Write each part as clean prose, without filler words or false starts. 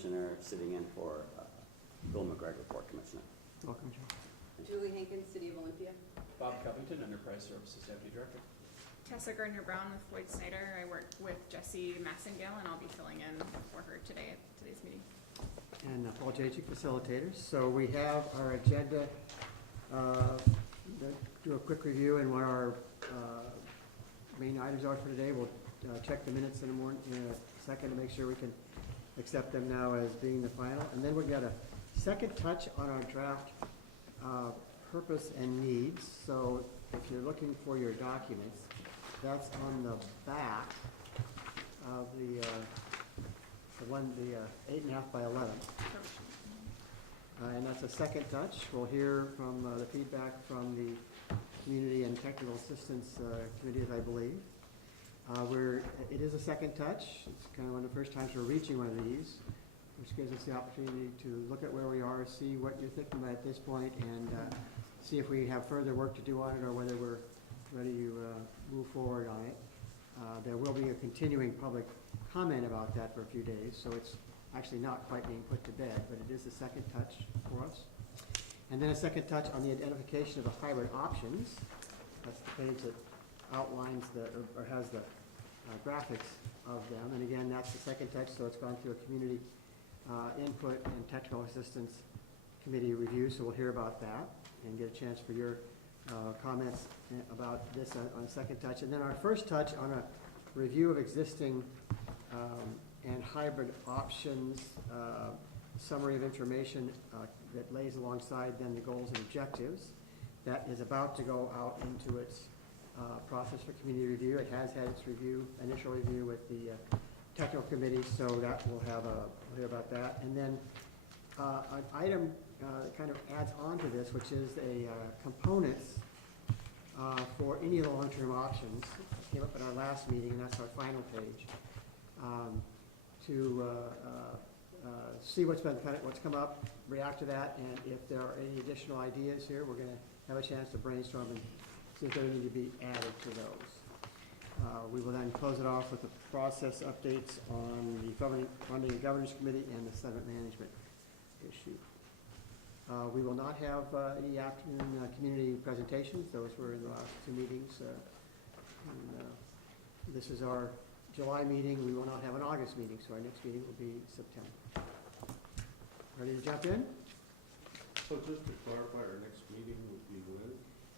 Commissioner, sitting in for Bill McGregor, Port Commissioner. Welcome, Joe. Julie Hankins, City of Olympia. Bob Covington, Enterprise Services Deputy Director. Tessa Gardner-Brown with Floyd Snyder. I work with Jesse Massengale, and I'll be filling in for her today at today's meeting. And Paul Jacek, facilitators. So we have our agenda. Do a quick review and what our main items are for today. We'll check the minutes in a second to make sure we can accept them now as being the final. And then we've got a second touch on our draft purpose and needs. So if you're looking for your documents, that's on the back of the 8.5 by 11. And that's a second touch. We'll hear from the feedback from the Community and Technical Assistance Committees, I believe. It is a second touch. It's kind of one of the first times we're reaching one of these, which gives us the opportunity to look at where we are, see what you're thinking about at this point, and see if we have further work to do on it or whether we're ready to move forward on it. There will be a continuing public comment about that for a few days, so it's actually not quite being put to bed, but it is a second touch for us. And then a second touch on the identification of the hybrid options. That's the page that outlines or has the graphics of them. And again, that's the second touch, so it's gone through a community input and technical assistance committee review, so we'll hear about that and get a chance for your comments about this on second touch. And then our first touch on a review of existing and hybrid options, summary of information that lays alongside then the goals and objectives. That is about to go out into its process for community review. It has had its initial review with the technical committee, so that we'll hear about that. And then an item that kind of adds on to this, which is a components for any of the long-term options. It came up at our last meeting, and that's our final page. To see what's come up, react to that, and if there are any additional ideas here, we're going to have a chance to brainstorm and see if they need to be added to those. We will then close it off with the process updates on the Funding and Governance Committee and the sediment management issue. We will not have any afternoon community presentations. Those were in the last two meetings. This is our July meeting. We will not have an August meeting, so our next meeting will be September. Ready to jump in? So just to clarify, our next meeting would be when?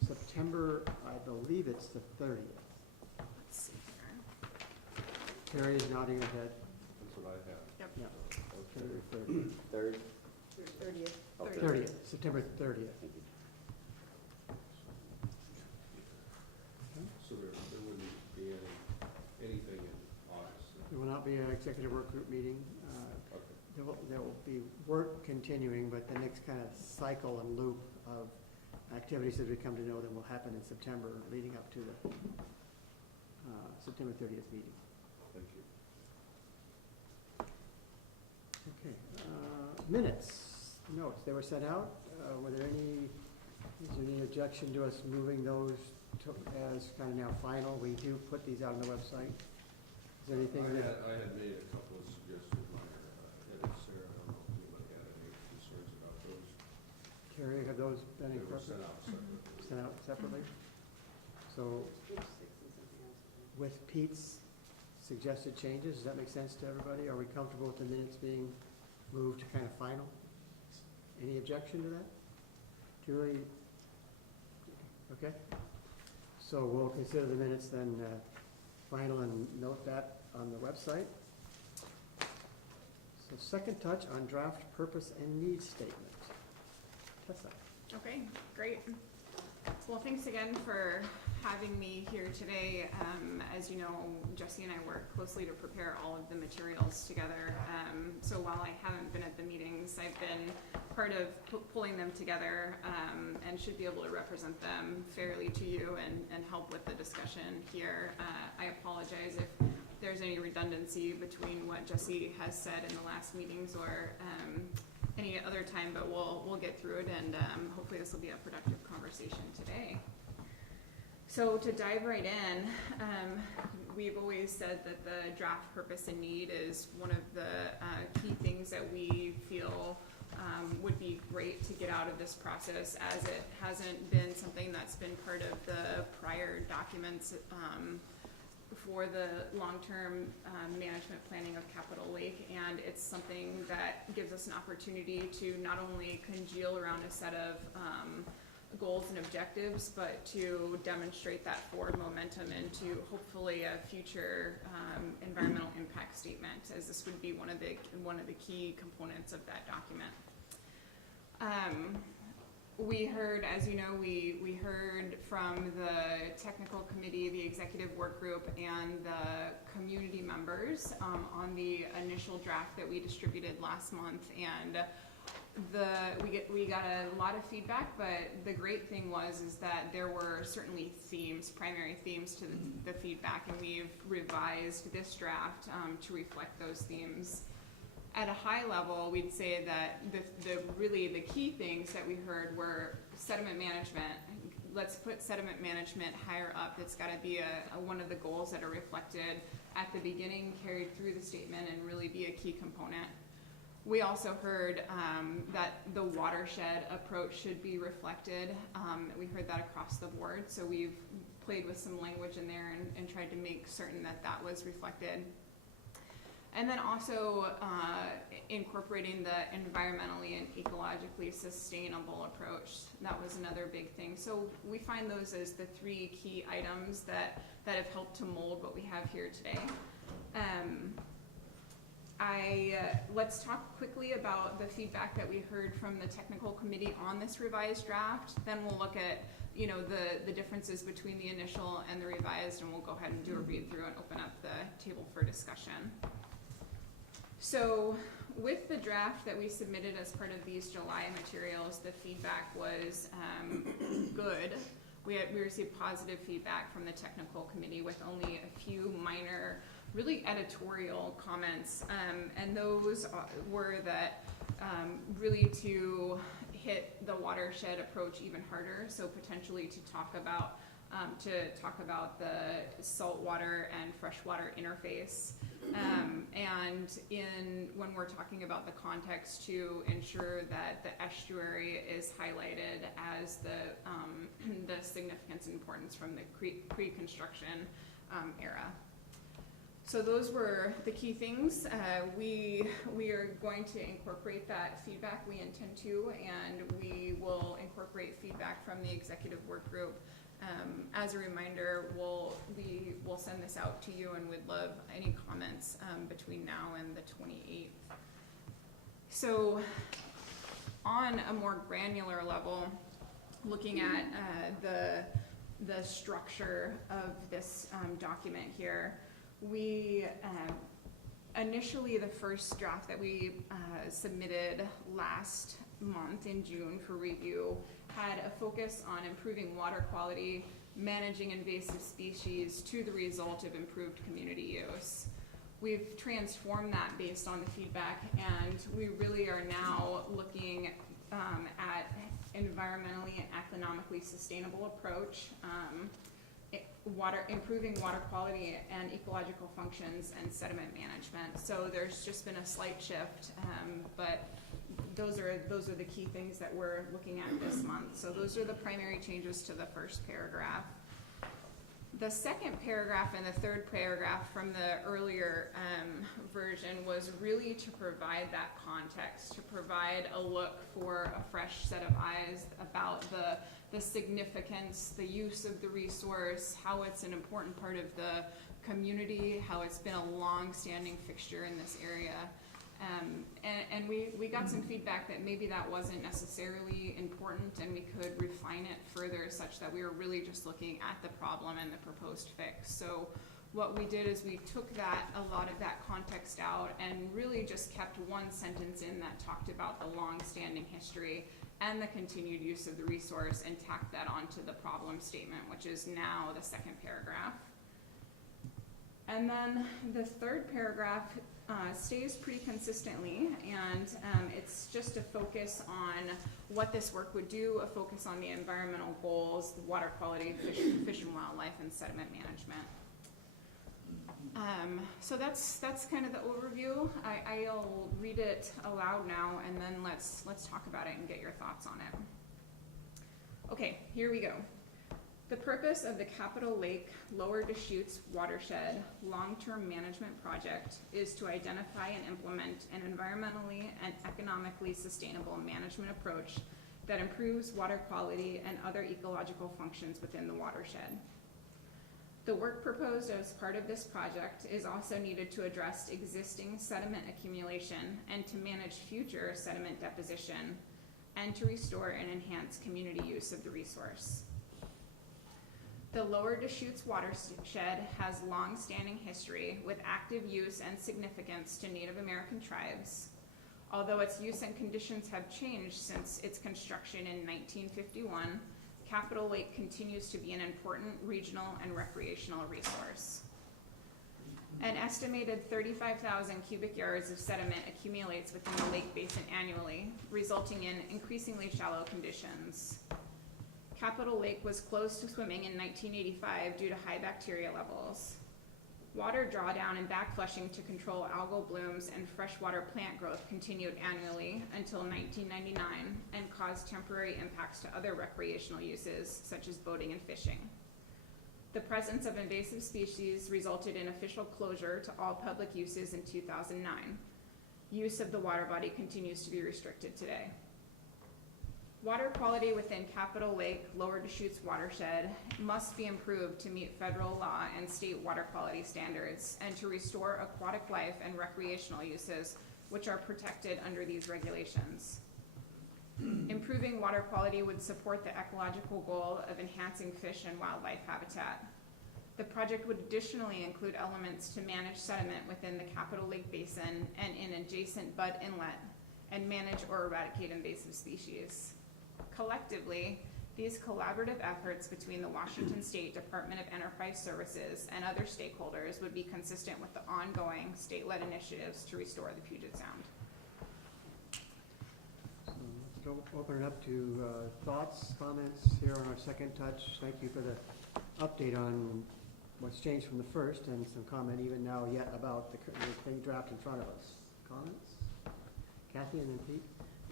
September, I believe it's the 30th. Let's see here. Terry is nodding her head. That's what I have. Yep. Yeah. Okay. September 30th. Third? 30th. Oh, 30th. September 30th. Thank you. So there wouldn't be anything in August? There will not be an executive work group meeting. Okay. There will be work continuing, but the next kind of cycle and loop of activities as we come to know them will happen in September, leading up to the September 30th meeting. Thank you. Okay. Minutes, notes, they were sent out. Is there any objection to us moving those as kind of now final? We do put these out on the website. Is there anything that? I had made a couple of suggested minor edits there. I don't know if anyone had any concerns about those. Carrie, have those been They were incorporated? sent out separately. Sent out separately? So Page 6 and something else. with Pete's suggested changes, does that make sense to everybody? Are we comfortable with the minutes being moved to kind of final? Any objection to that? Julie? Okay. So we'll consider the minutes then final and note that on the website. So second touch on draft purpose and needs statement. Tessa. Okay, great. Well, thanks again for having me here today. As you know, Jesse and I work closely to prepare all of the materials together. So while I haven't been at the meetings, I've been part of pulling them together and should be able to represent them fairly to you and help with the discussion here. I apologize if there's any redundancy between what Jesse has said in the last meetings or any other time, but we'll get through it, and hopefully this will be a productive conversation today. So to dive right in, we've always said that the draft purpose and need is one of the key things that we feel would be great to get out of this process, as it hasn't been something that's been part of the prior documents for the long-term management planning of Capitol Lake, and it's something that gives us an opportunity to not only congeal around a set of goals and objectives, but to demonstrate that forward momentum into hopefully a future environmental impact statement, as this would be one of the key components of that document. We heard, as you know, we heard from the technical committee, the executive work group, and the community members on the initial draft that we distributed last month, and we got a lot of feedback, but the great thing is that there were certainly primary themes to the feedback, and we've revised this draft to reflect those themes. At a high level, we'd say that the key things that we heard were sediment management. Let's put sediment management higher up. It's got to be one of the goals that are reflected at the beginning, carried through the statement, and really be a key component. We also heard that the watershed approach should be reflected. We heard that across the board, so we've played with some language in there and tried to make certain that that was reflected. And then also incorporating the environmentally and ecologically sustainable approach. That was another big thing. So we find those as the three key items that have helped to mold what we have here today. Let's talk quickly about the feedback that we heard from the technical committee on this revised draft. Then we'll look at the differences between the initial and the revised, and we'll go ahead and do a read through and open up the table for discussion. So with the draft that we submitted as part of these July materials, the feedback was good. We received positive feedback from the technical committee with only a few minor, really editorial comments, and those were that really to hit the watershed approach even harder, so potentially to talk about the saltwater and freshwater interface, and when we're talking about the context, to ensure that the estuary is highlighted as the significance and importance from the pre-construction era. So those were the key things. We are going to incorporate that feedback. We intend to, and we will incorporate feedback from the executive work group. As a reminder, we'll send this out to you, and we'd love any comments between now and the 28th. So on a more granular level, looking at the structure of this document here, we initially, the first draft that we submitted last month in June for review had a focus on improving water quality, managing invasive species to the result of improved community use. We've transformed that based on the feedback, and we really are now looking at environmentally and economically sustainable approach, improving water quality and ecological functions, and sediment management. So there's just been a slight shift, but those are the key things that we're looking at this month. So those are the primary changes to the first paragraph. The second paragraph and the third paragraph from the earlier version was really to provide that context, to provide a look for a fresh set of eyes about the significance, the use of the resource, how it's an important part of the community, how it's been a long-standing fixture in this area. And we got some feedback that maybe that wasn't necessarily important, and we could refine it further such that we were really just looking at the problem and the proposed fix. So what we did is we took a lot of that context out and really just kept one sentence in that talked about the long-standing history and the continued use of the resource, and tacked that onto the problem statement, which is now the second paragraph. And then the third paragraph stays pretty consistently, and it's just a focus on what this work would do, a focus on the environmental goals, the water quality, fish and wildlife, and sediment management. So that's kind of the overview. I'll read it aloud now, and then let's talk about it and get your thoughts on it. Okay, here we go. The purpose of the Capitol Lake Lower Deschutes Watershed Long-Term Management Project is to identify and implement an environmentally and economically sustainable management approach that improves water quality and other ecological functions within the watershed. The work proposed as part of this project is also needed to address existing sediment accumulation and to manage future sediment deposition and to restore and enhance community use of the resource. The Lower Deschutes watershed has long-standing history with active use and significance to Native American tribes. Although its use and conditions have changed since its construction in 1951, Capitol Lake continues to be an important regional and recreational resource. An estimated 35,000 cubic yards of sediment accumulates within the lake basin annually, resulting in increasingly shallow conditions. Capitol Lake was closed to swimming in 1985 due to high bacteria levels. Water drawdown and backflushing to control algal blooms and freshwater plant growth continued annually until 1999 and caused temporary impacts to other recreational uses such as boating and fishing. The presence of invasive species resulted in official closure to all public uses in 2009. Use of the water body continues to be restricted today. Water quality within Capitol Lake Lower Deschutes watershed must be improved to meet federal law and state water quality standards and to restore aquatic life and recreational uses which are protected under these regulations. Improving water quality would support the ecological goal of enhancing fish and wildlife habitat. The project would additionally include elements to manage sediment within the Capitol Lake Basin and in adjacent Budd Inlet and manage or eradicate invasive species. Collectively, these collaborative efforts between the Washington State Department of Enterprise Services and other stakeholders would be consistent with the ongoing state-led initiatives to restore the Puget Sound. So let's go open it up to thoughts, comments here on our second touch. Thank you for the update on what's changed from the first and some comment even now yet about the thing draft in front of us. Comments? Kathy and then Pete?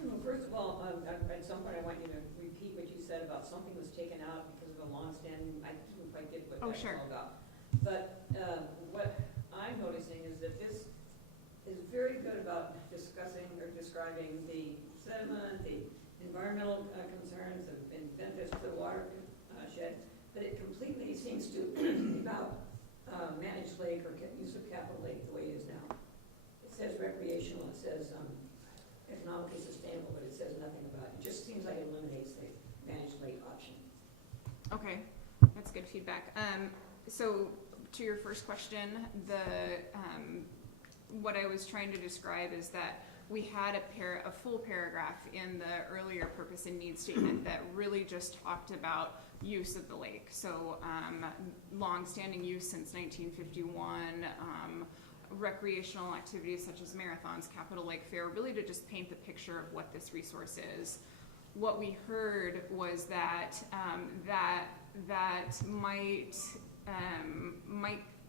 Well, first of all, at some point I want you to repeat what you said about something was taken out because of a long-standing, I didn't quite get what Oh, that's sure. all about. But what I'm noticing is that this is very good about discussing or describing the sediment, the environmental concerns and benefits to the watershed, but it completely seems to be about managed lake or use of Capitol Lake the way it is now. It says recreational, it says economically sustainable, but it says nothing about it. It just seems like it eliminates the managed lake option. Okay, that's good feedback. So to your first question, what I was trying to describe is that we had a full paragraph in the earlier purpose and need statement that really just talked about use of the lake. So long-standing use since 1951, recreational activities such as marathons, Capitol Lake Fair, really to just paint the picture of what this resource is. What we heard was that that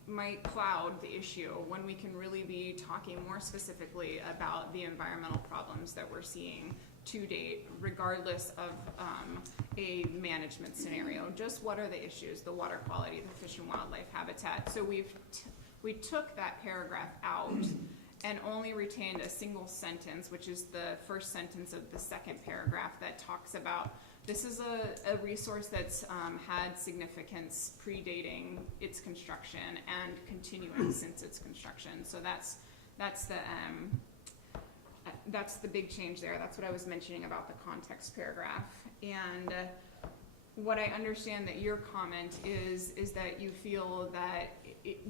might cloud the issue when we can really be talking more specifically about the environmental problems that we're seeing to date, regardless of a management scenario. Just what are the issues, the water quality, the fish and wildlife habitat. So we took that paragraph out and only retained a single sentence, which is the first sentence of the second paragraph that talks about this is a resource that's had significance predating its construction and continuing since its construction. So that's the big change there. That's what I was mentioning about the context paragraph. And what I understand that your comment is that you feel that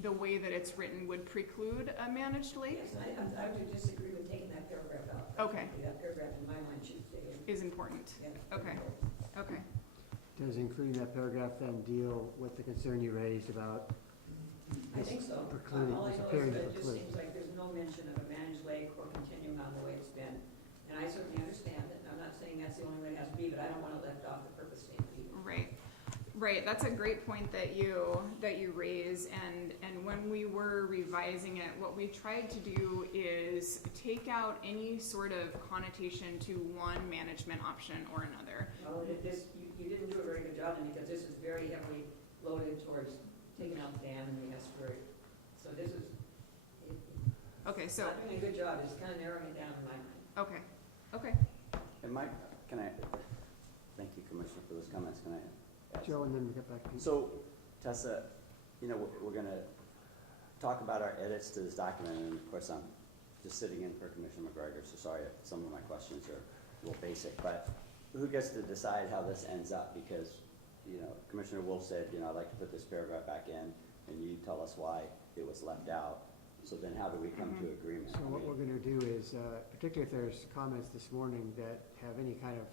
the way that it's written would preclude a managed lake? Yes, I would disagree with taking that paragraph out. Okay. That paragraph in my mind should stay in. Is important. Yeah. Okay. Okay. Does including that paragraph then deal with the concern you raised about I think so. Precluding, All I know is disappearing that to it just preclude. seems like there's no mention of a managed lake or continuing on the way it's been. And I certainly understand it, and I'm not saying that's the only way it has to be, but I don't want it left off the purpose statement either. Right, that's a great point that you raise, and when we were revising it, what we tried to do is take out any sort of connotation to one management option or another. Well, you didn't do a very good job, then, because this is very heavily loaded towards taking out the dam and the estuary. So this is, Okay, it's so, not doing a good job, it's kind of narrowing it down in my mind. okay, And Mike, can I, thank you, Commissioner, for those comments. Can I add Joe, and then we get back to you. So, Tessa, you know, we're gonna talk about our edits to this document, and of course, I'm just sitting in for Commissioner McGregor, so sorry if some of my questions are a little basic, but who gets to decide how this ends up? Because, you know, Commissioner Wolf said, you know, I'd like to put this paragraph back in, and you tell us why it was left out. So then how do we come to agreement? So I what mean, we're gonna do is, particularly if there's comments this morning that have any kind of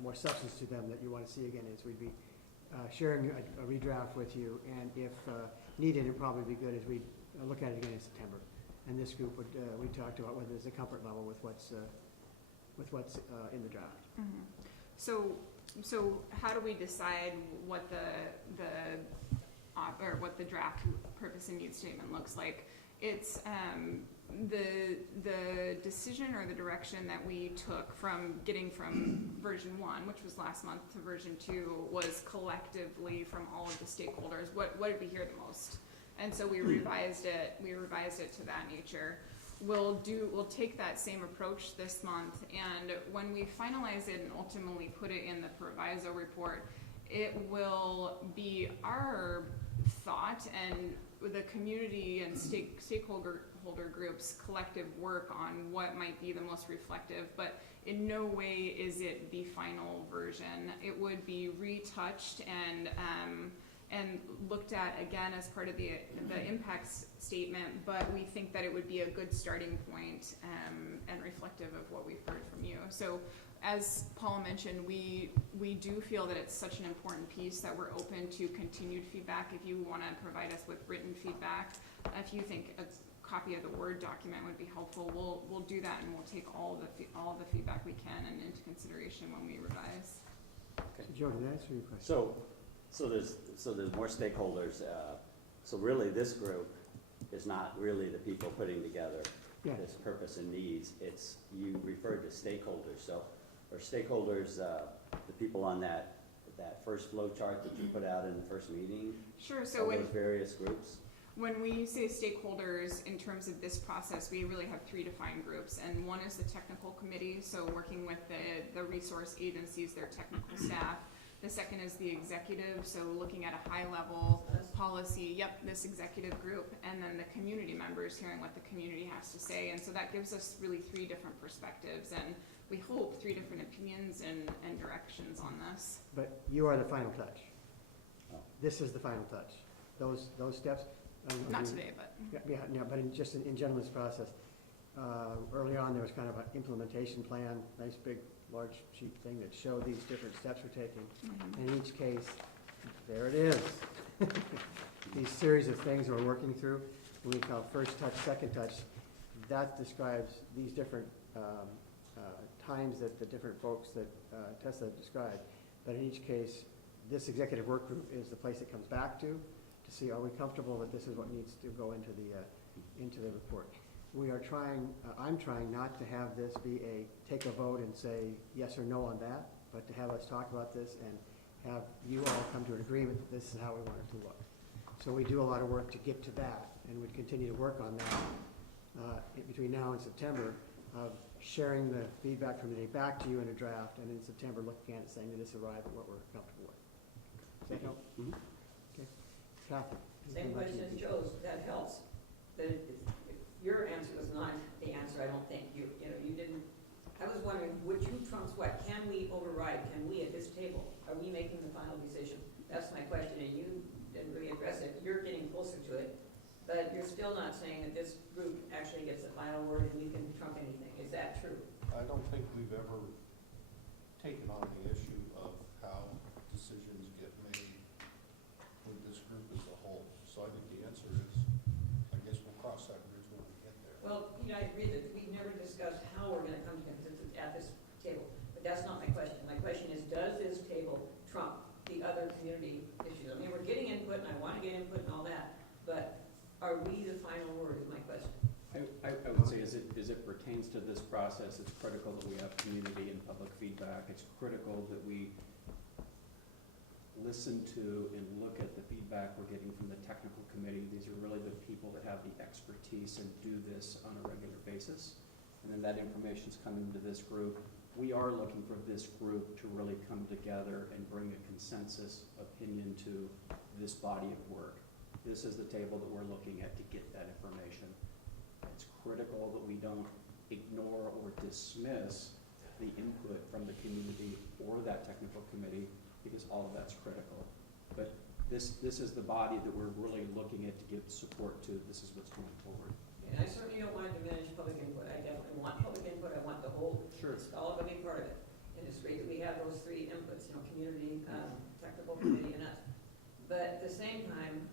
more substance to them that you wanna see again, is we'd be sharing a redraft with you, and if needed, it'd probably be good as we look at it again in September. And this group would, we talked about whether there's a comfort level with what's in the draft. So how do we decide what what the draft purpose and need statement looks like? It's, the decision or the direction that we took from getting from version 1, which was last month, to version 2, was collectively from all of the stakeholders, what did we hear the most? And so we revised it to that nature. We'll take that same approach this month, and when we finalize it and ultimately put it in the proviso report, it will be our thought and the community and stakeholder groups' collective work on what might be the most reflective, but in no way is it the final version. It would be retouched and looked at again as part of the impacts statement, but we think that it would be a good starting point and reflective of what we've heard from you. So as Paul mentioned, we do feel that it's such an important piece that we're open to continued feedback. If you want to provide us with written feedback, if you think a copy of the Word document would be helpful, we'll do that, and we'll take all the feedback we can and into consideration when we revise. So Joe, did that answer your question? So there's more stakeholders, so really this group is not really the people putting together Yeah. this purpose and needs, it's, you referred to stakeholders, so are stakeholders, the people on that first flow chart that you put out in the first meeting? Sure, so All when those various groups? When we say stakeholders in terms of this process, we really have 3 defined groups, and one is the technical committee, so working with the resource agencies, their technical staff. The second is the executive, so looking at a high level policy, this executive group, and then the community members, hearing what the community has to say. And so that gives us really 3 different perspectives, and we hope 3 different opinions and directions on this. But you are the final touch. Oh. This is the final touch. Those steps. Not today, but. Yeah, but in gentleman's process, early on, there was kind of an implementation plan, nice big, large sheet thing that showed these different steps we're taking. And in each case, there it is. These series of things we're working through, we call first touch, second touch, that describes these different times that the different folks that Tessa described. But in each case, this executive work group is the place it comes back to see, are we comfortable that this is what needs to go into the report. We are trying, I'm trying not to have this be take a vote and say yes or no on that, but to have us talk about this and have you all come to an agreement that this is how we want it to look. So we do a lot of work to get to that, and we continue to work on that between now and September, of sharing the feedback from today back to you in a draft, and in September looking at it saying, did this arrive at what we're comfortable with? Does that help? Mhm. Okay. Kathy? Same question as Joe's, that helps. But your answer was not the answer, I don't think. You didn't, I was wondering, which who trumps what? Can we override? Can we at this table? Are we making the final decision? That's my question, and you didn't really address it. You're getting closer to it, but you're still not saying that this group actually gets the final word and we can trump anything. Is that true? I don't think we've ever taken on the issue of how decisions get made with this group as a whole. So I think the process, it's critical that we have community and public feedback. It's critical that we listen to and look at the feedback we're getting from the technical committee. These are really the people that have the expertise and do this on a regular basis. And then that information's coming to this group. We are looking for this group to really come together and bring a consensus opinion to this body of work. This is the table that we're looking at to get that information. It's critical that we don't ignore or dismiss the input from the community or that technical committee, because all of that's critical. But this is the body that we're really looking at to give support to. This is what's going forward. And I certainly don't want to diminish public input. I definitely want public input. I want the whole, Sure. it's all of a big part of it. And it's great that we have those three inputs, community, technical committee, and us. But at the same time,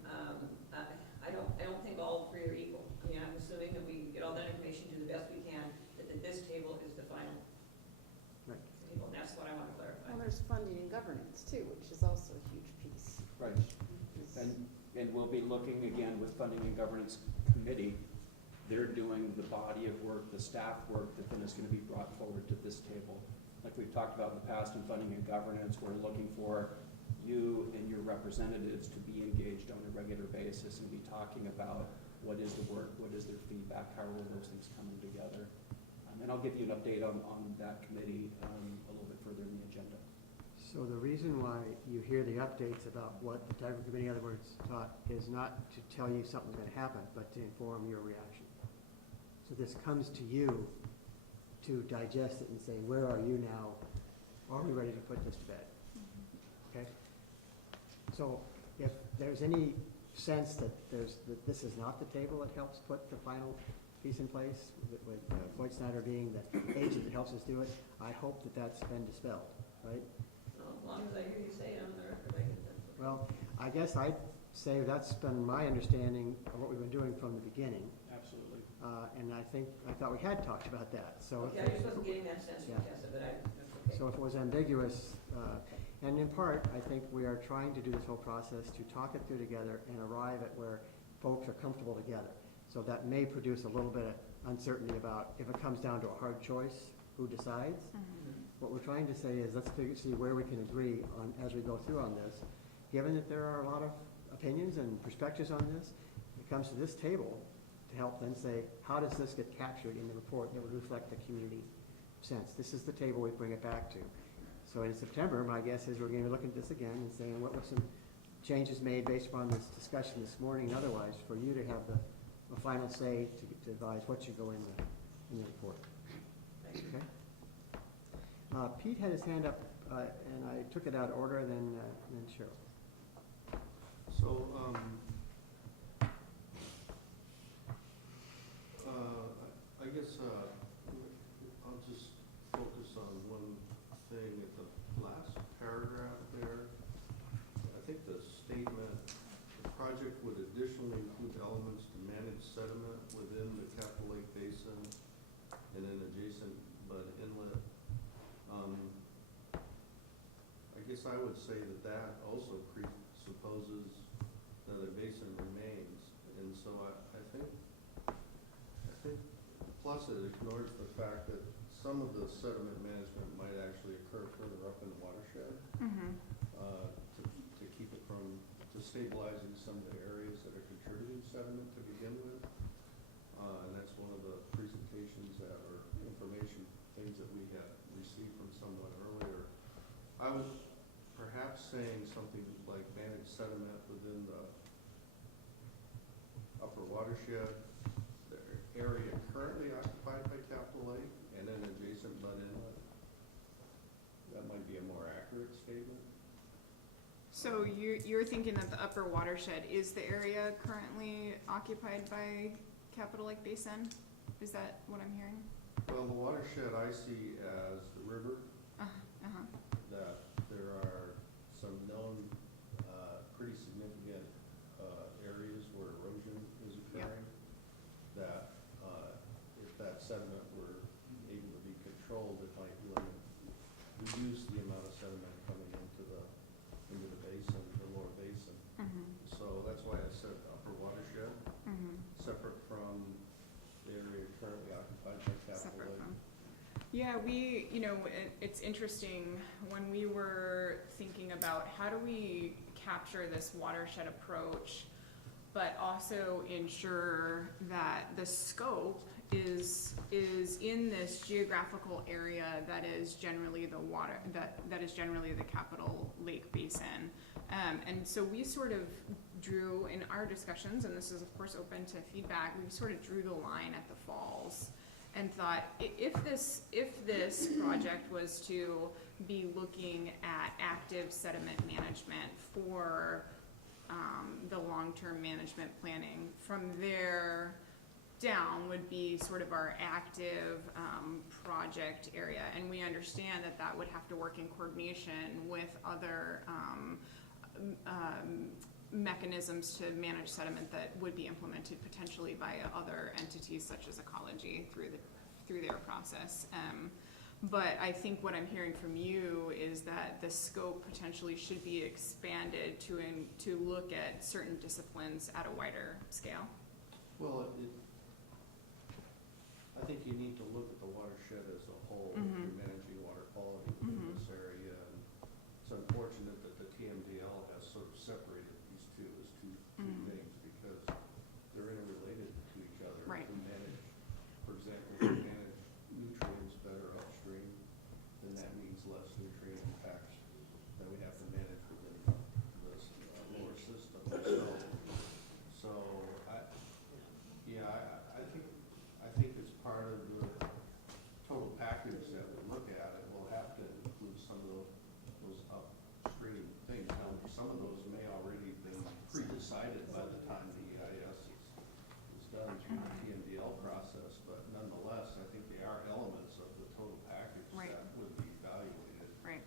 I don't think all three are equal. I mean, I'm assuming that we get all that information, do the best we can, that this table is the final Right. table, and that's what I want to clarify. Well, there's funding and governance too, which is also a huge piece. Right. Is- And we'll be looking again with Funding and Governance Committee. They're doing the body of work, the staff work that then is going to be brought forward to this table. Like we've talked about in the past in Funding and Governance, we're looking for you and your representatives to be engaged on a regular basis and be talking about what is the work, what is their feedback, how are those things coming together. And I'll give you an update on that committee a little bit further in the agenda. So the reason why you hear the updates about what the technical committee, in other words, taught, is not to tell you something's gonna happen, but to inform your reaction. So this comes to you to digest it and say, where are you now? Are we ready to put this to bed? Okay? So if there's any sense that that this is not the table that helps put the final piece in place, with Floyd Snyder being the agent that helps us do it, I hope that that's been dispelled, right? So as long as I hear you say it on the record, I can. Well, I guess I'd say that's been my understanding of what we've been doing from the beginning. Absolutely. And I thought we had talked about that, so. Okay, I just wasn't getting that sense from Yeah. Tessa, but that's okay. So if it was ambiguous, and in part, I think we are trying to do this whole process to talk it through together and arrive at where folks are comfortable together. So that may produce a little bit of uncertainty about if it comes down to a hard choice, who decides? What we're trying to say is let's see where we can agree on as we go through on this. Given that there are a lot of opinions and perspectives on this, it comes to this table to help then say, how does this get captured in the report that would reflect the community sense? This is the table we bring it back to. So in September, my guess is we're going to be looking at this again and saying what were some changes made based upon this discussion this morning and otherwise for you to have the final say to advise what should go in the report. Thank you. Okay? Pete had his hand up, and I took it out of order, then Cheryl. So, I guess, I'll just focus on one thing at the last paragraph there. I think the statement, the project would additionally include elements to manage sediment within the Capitol Lake Basin and an adjacent Bud Inlet. I guess I would say that also presupposes that a basin remains, and so I think, plus it ignores the fact that some of the sediment management might actually occur further up in the watershed, to keep it from, to stabilizing some of the areas that are contributing sediment to begin with. And that's one of the presentations that, or information things that we had received from someone earlier. I was perhaps saying something like manage sediment within the upper watershed, the area currently occupied by Capitol Lake, and then adjacent Bud Inlet. That might be a more accurate statement. So you're thinking that the upper watershed is the area currently occupied by Capitol Lake Basin? Is that what I'm hearing? Well, the watershed I see as the river, that there are some known, pretty significant, areas where erosion is occurring. That, if that sediment were able to be controlled, it might reduce the amount of sediment coming into the basin, the lower basin. So that's why I said upper watershed, separate from the area currently occupied by Capitol Separate Lake. from. Yeah, it's interesting, when we were thinking about how do we capture this watershed approach, but also ensure that the scope is in this geographical area that is generally the water, that is generally the Capital Lake Basin. And so we sort of drew in our discussions, and this is of course open to feedback, we sort of drew the line at the falls and thought, if this project was to be looking at active sediment management for the long-term management planning, from there down would be sort of our active project area. And we understand that that would have to work in coordination with other mechanisms to manage sediment that would be implemented potentially by other entities such as ecology through their process. But I think what I'm hearing from you is that the scope potentially should be expanded to look at certain disciplines at a wider scale. Well, I think you need to look at the watershed as a whole, if Mhm. you're managing water quality in Mhm. this area. And it's unfortunate that the TMDL has sort of separated these two as two Mhm. things, because they're interrelated to each other. Right. If we manage, for example, if we manage nutrients better upstream, then that means less nutrient impacts that we have to manage within this lower system. So I think as part of the total package that we look at, it will have to include some of those upstream things. Now, some of those may already been pre-decided by the time the EIS is done through the TMDL process, but nonetheless, I think they are elements of the total package Right. that would be evaluated. Right.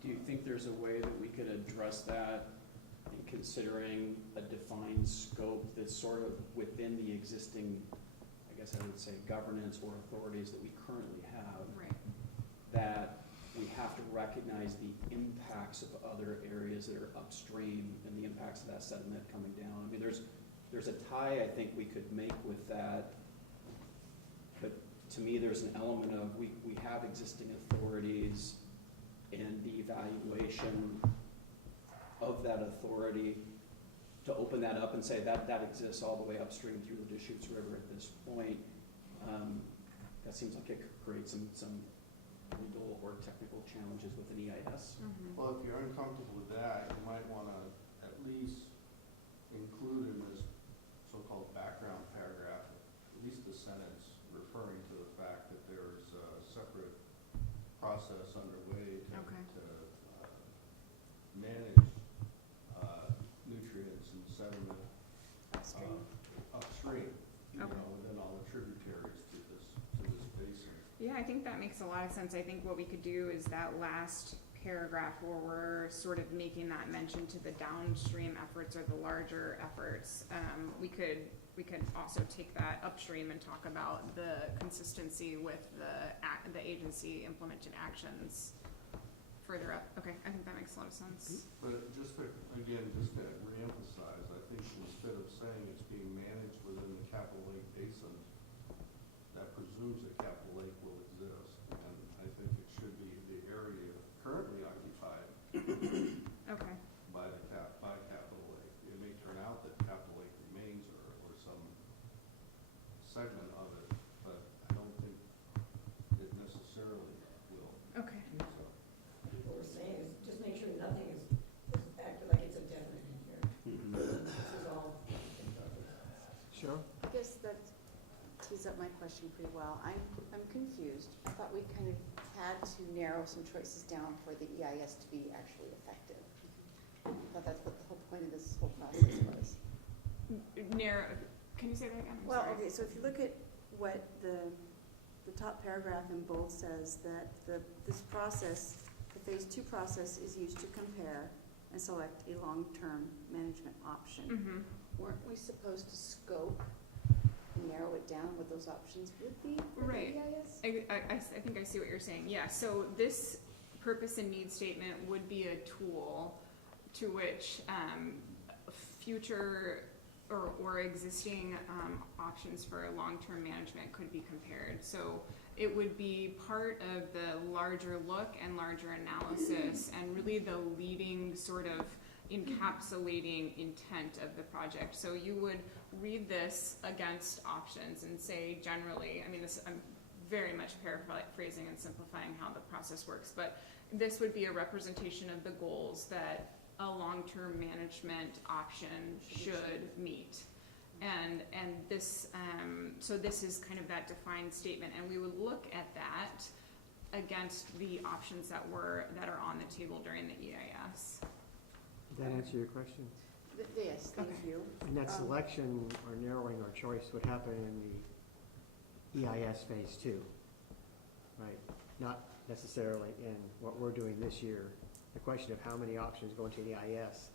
Do you think there's a way that we could address that in considering a defined scope that's sort of within the existing, I guess I would say, governance or authorities that we currently have? Right. That we have to recognize the impacts of other areas that are upstream and the impacts of that sediment coming down. I mean, there's a tie I think we could make with that, but to me, there's an element of we have existing authorities, and the evaluation of that authority, to open that up and say that exists all the way upstream through the Deschutes River at this point, that seems like it could create some legal or technical challenges with an EIS. Mhm. Well, if you're uncomfortable with that, you might want to at least include in this so-called background paragraph, at least a sentence referring to the fact that there's a separate process underway Okay. to manage nutrients and sediment upstream, you Okay. know, within all the tributaries to this basin. Yeah, I think that makes a lot of sense. I think what we could do is that last paragraph where we're sort of making that mention to the downstream efforts or the larger efforts. We could also take that upstream and talk about the consistency with the agency implemented actions further up. Okay, I think that makes a lot of sense. But just to reemphasize, I think instead of saying it's being managed within the Capital Lake Basin, that presumes that Capital Lake will exist. And I think it should be the area currently occupied Okay. by Capital Lake. It may turn out that Capital Lake remains or some segment of it, but I don't think it necessarily will. Okay. So, What we're saying is just make sure nothing is acted like it's a definite in here. This is all. Sure. I guess that tees up my question pretty well. I'm confused. I thought we kind of had to narrow some choices down for the EIS to be actually effective. I thought that's what the whole point of this whole process was. Can you say that again? I'm Well, sorry. okay, so if you look at what the top paragraph in bold says, that this process, the phase 2 process is used to compare and select a long-term management option. Mhm. Weren't we supposed to scope and narrow it down what those options would be for Right. the EIS? I think I see what you're saying. Yeah, so this purpose and need statement would be a tool to which future or existing options for long-term management could be compared. So it would be part of the larger look and larger analysis and really the leading sort of encapsulating intent of the project. So you would read this against options and say generally, I mean, this, I'm very much paraphrasing and simplifying how the process works, but this would be a representation of the goals that a long-term management option should meet. And this, so this is kind of that defined statement, and we would look at that against the options that are on the table during the EIS. Did that answer your question? Yes, thank Okay. you. And that Um, selection or narrowing or choice would happen in the EIS phase 2, right? Not necessarily in what we're doing this year. The question of how many options go into the EIS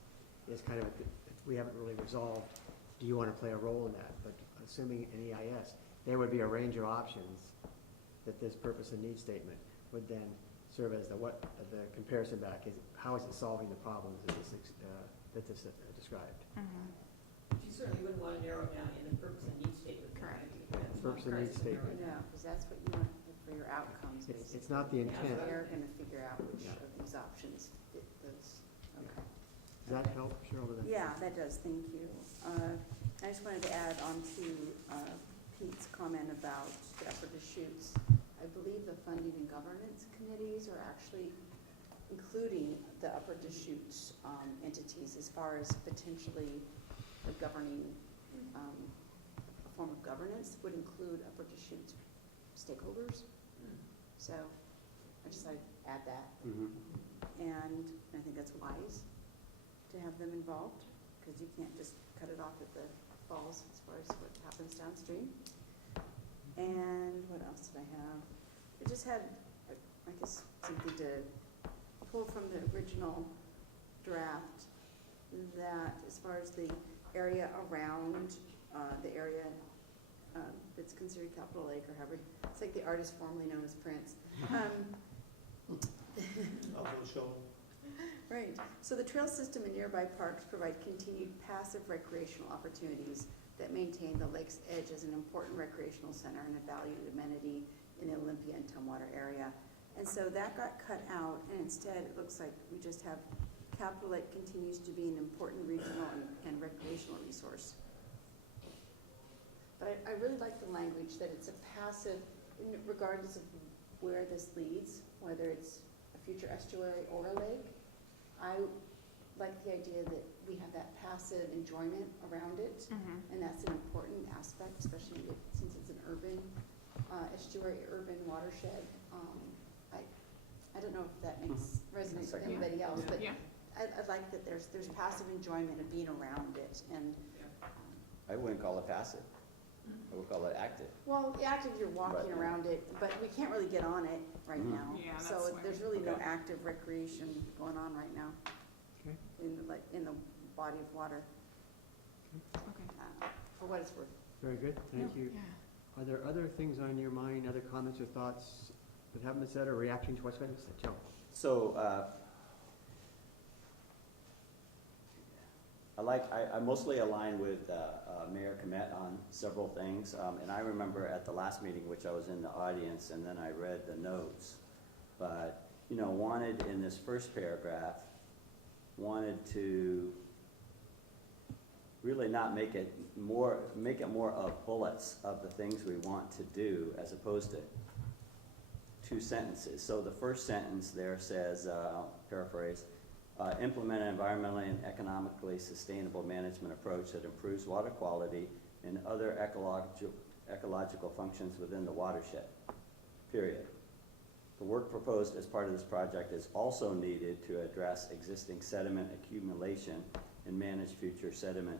is kind of, we haven't really resolved, do you want to play a role in that? But assuming an EIS, there would be a range of options that this purpose and need statement would then serve as the comparison back is, how is it solving the problems that this described? You certainly wouldn't want to narrow down in the purpose and need statement. Correct. That's Purpose and not need correct. statement. No, because that's what you want for your outcomes, basically. It's not the intent. They're gonna figure out which Yeah. of these options fit those, okay. Does that help, Cheryl? Did that- Yeah, that does, thank you. I just wanted to add on to Pete's comment about The upper Deschutes, I believe the funding and governance committees are actually including the upper Deschutes entities as far as potentially a governing, a form of governance would include upper Deschutes stakeholders. So I just thought I'd add that. And I think that's wise to have them involved, because you can't just cut it off at the falls as far as what happens downstream. And what else did I have? I just had, I guess, something to pull from the original draft, that as far as the area around, the area that's considered Capitol Lake, or however, it's like the artist formerly known as Prince. Right, so the trail system and nearby parks provide continued passive recreational opportunities that maintain the lake's edge as an important recreational center and a valued amenity in the Olympia and Tumwater area. And so that got cut out, and instead it looks like we just have Capitol Lake continues to be an important regional and recreational resource. But I really like the language that it's a passive, regardless of where this leads, whether it's a future estuary or a lake. I like the idea that we have that passive enjoyment around it, and that's an important aspect, especially since it's an urban estuary, urban watershed. I don't know if that makes resonance with anybody else, but Yeah. I like that there's passive enjoyment of being around it, and I wouldn't call it passive. I would call it active. well, active, you're walking Right. around it, but we can't really get on it right Mhm. now. Yeah, that's So why there's we- really no Okay. active recreation going on right now Okay. in the body of water, Okay. for what it's worth. Very good, thank you. Yeah. Are there other things on your mind, other comments or thoughts that haven't been said or reaction to what's been said? Joe? So, I mostly align with Mayor Komet on several things. And I remember at the last meeting, which I was in the audience, and then I read the notes. But, wanted in this first paragraph, wanted to really not make it more of bullets of the things we want to do as opposed to 2 sentences. So the first sentence there says, I'll paraphrase, implement an environmentally and economically sustainable management approach that improves water quality and other ecological functions within the watershed, period. The work proposed as part of this project is also needed to address existing sediment accumulation and manage future sediment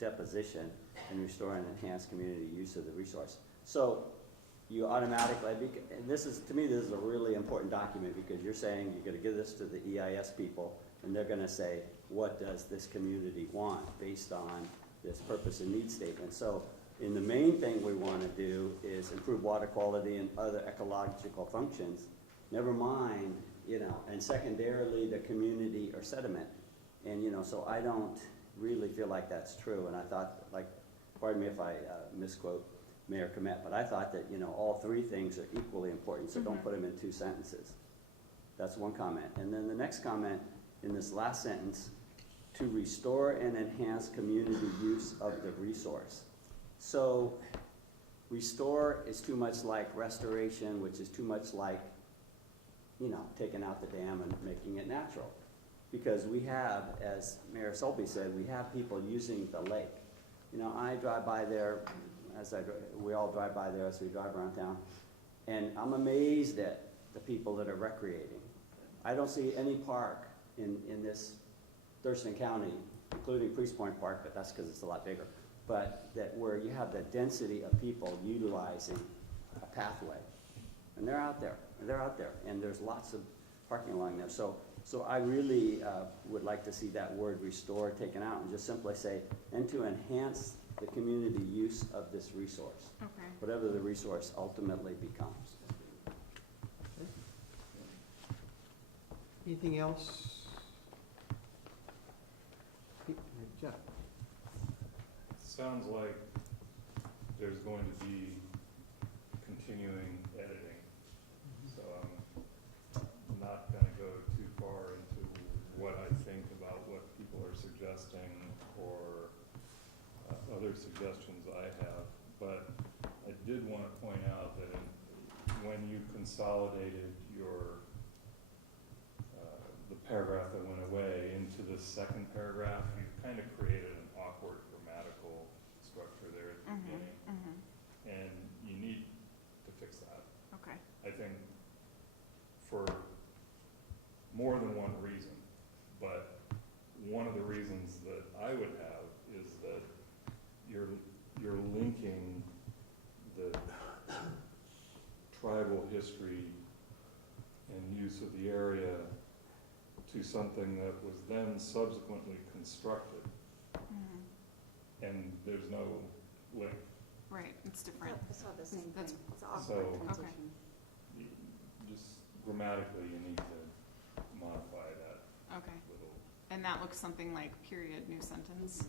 deposition and restore and enhance community use of the resource. So you automatically, and this is a really important document, because you're saying you're gonna give this to the EIS people, and they're gonna say, what does this community want based on this purpose and need statement? So in the main thing we wanna do is improve water quality and other ecological functions, never mind, and secondarily the community or sediment. And, so I don't, really feel like that's true, and I thought, like, pardon me if I misquote Mayor Komet, but I thought that, all three things are equally important, so don't put them in two sentences. That's one comment. And then the next comment in this last sentence, to restore and enhance community use of the resource. So restore is too much like restoration, which is too much like, taking out the dam and making it natural. Because we have, as Mayor Selby said, we have people using the lake. I drive by there, we all drive by there as we drive around town, and I'm amazed at the people that are recreating. I don't see any park in this Thurston County, including Priest Point Park, but that's because it's a lot bigger, but where you have the density of people utilizing a pathway. And they're out there, and there's lots of parking along there. So I really would like to see that word restore taken out and just simply say, and to enhance the community use of this resource, Okay. whatever the resource ultimately becomes. Anything else? Jeff? Sounds like there's going to be continuing editing, so I'm not gonna go too far into what I think about what people are suggesting or other suggestions I have, but I did want to point out that when you consolidated your the paragraph that went away into the second paragraph, you kind of created an awkward grammatical structure there at the beginning, and you need to fix that. Okay. I think for more than one reason, but one of the reasons that I would have is that you're linking the tribal history and use of the area to something that was then subsequently constructed, and there's no link. Right, it's different. I saw the same thing. That's- It's an awkward So- transition. Just grammatically, you need to modify that Okay. little. And that looks something like period, new sentence.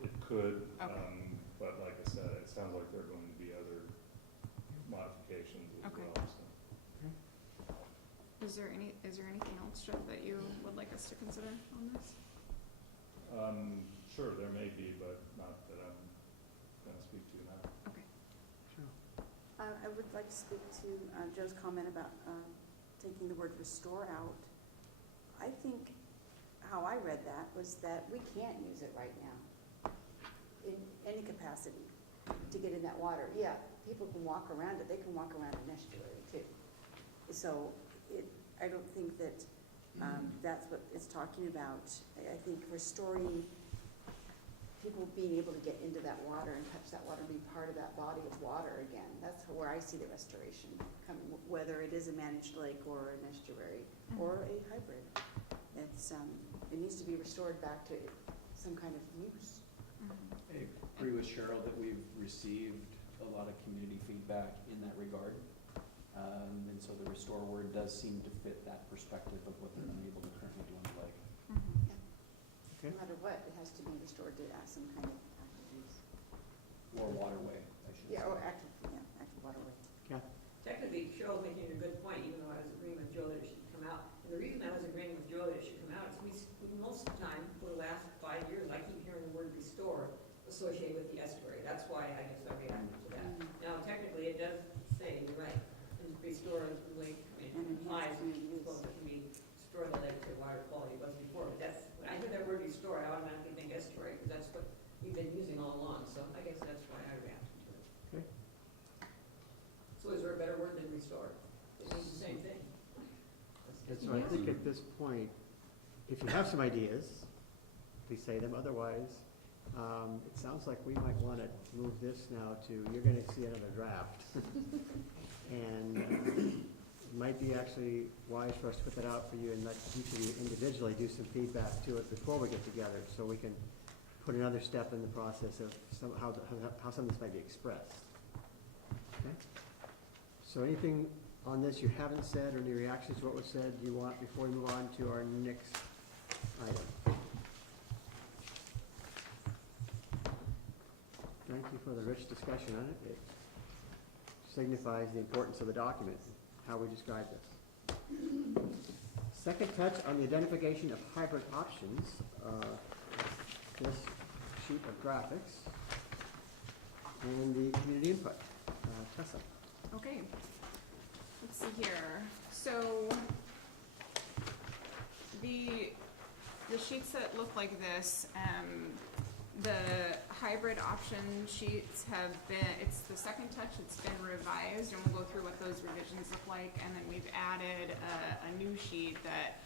It could, Okay. but like I said, it sounds like there are going to be other modifications as Okay. well, so. Is there anything else, Jeff, that you would like us to consider on this? Sure, there may be, but not that I'm gonna speak to now. Okay. Sure. I would like to speak to Joe's comment about taking the word restore out. I think how I read that was that We can't use it right now in any capacity to get in that water. Yeah, people can walk around it, they can walk around an estuary too. So I don't think that that's what it's talking about. I think restoring people being able to get into that water and touch that water and be part of that body of water again. That's where I see the restoration coming, whether it is a managed lake or an estuary or a hybrid. It needs to be restored back to some kind of use. I agree with Cheryl that we've received a lot of community feedback in that regard. And so the restore word does seem to fit that perspective of what they're unable to currently do on the lake. Okay. No matter what, it has to be restored to some kind of active use. Or waterway, I should say. Yeah, or active waterway. Technically, Cheryl's making a good point, even though I was agreeing with Joe that it should come out. And the reason I was agreeing with Joe that it should come out is most of the time, for the last 5 years, I keep hearing the word restore associated with the estuary. That's why I guess I reacted to that. Now, technically, it does say, you're right, and restore the lake, And implies enhance community use. supposed to be restore the lake to water quality it was before. But that's, when I hear that word restore, I automatically think estuary, because that's what we've been using all along. So I guess that's why I reacted to it. Okay. So is there a better word than restore? It means the same thing. And so I think at this point, if you have some ideas, please say them. Otherwise, it sounds like we might want to move this now to, you're going to see another draft. And it might be actually wise for us to put that out for you and let each of you individually do some feedback to it before we get together, so we can put another step in the process of how some of this might be expressed. Okay? So anything on this you haven't said, or any reactions to what was said you want before we move on to our next item? rich discussion on it. It signifies the importance of the document, how we describe this. Second touch on the identification of hybrid options, this sheet of graphics, and the community input. Tessa. Okay, let's see here. So the sheets that look like this, the hybrid option sheets have been, it's the second touch, it's been revised, and we'll go through what those revisions look like, and then we've added a new sheet that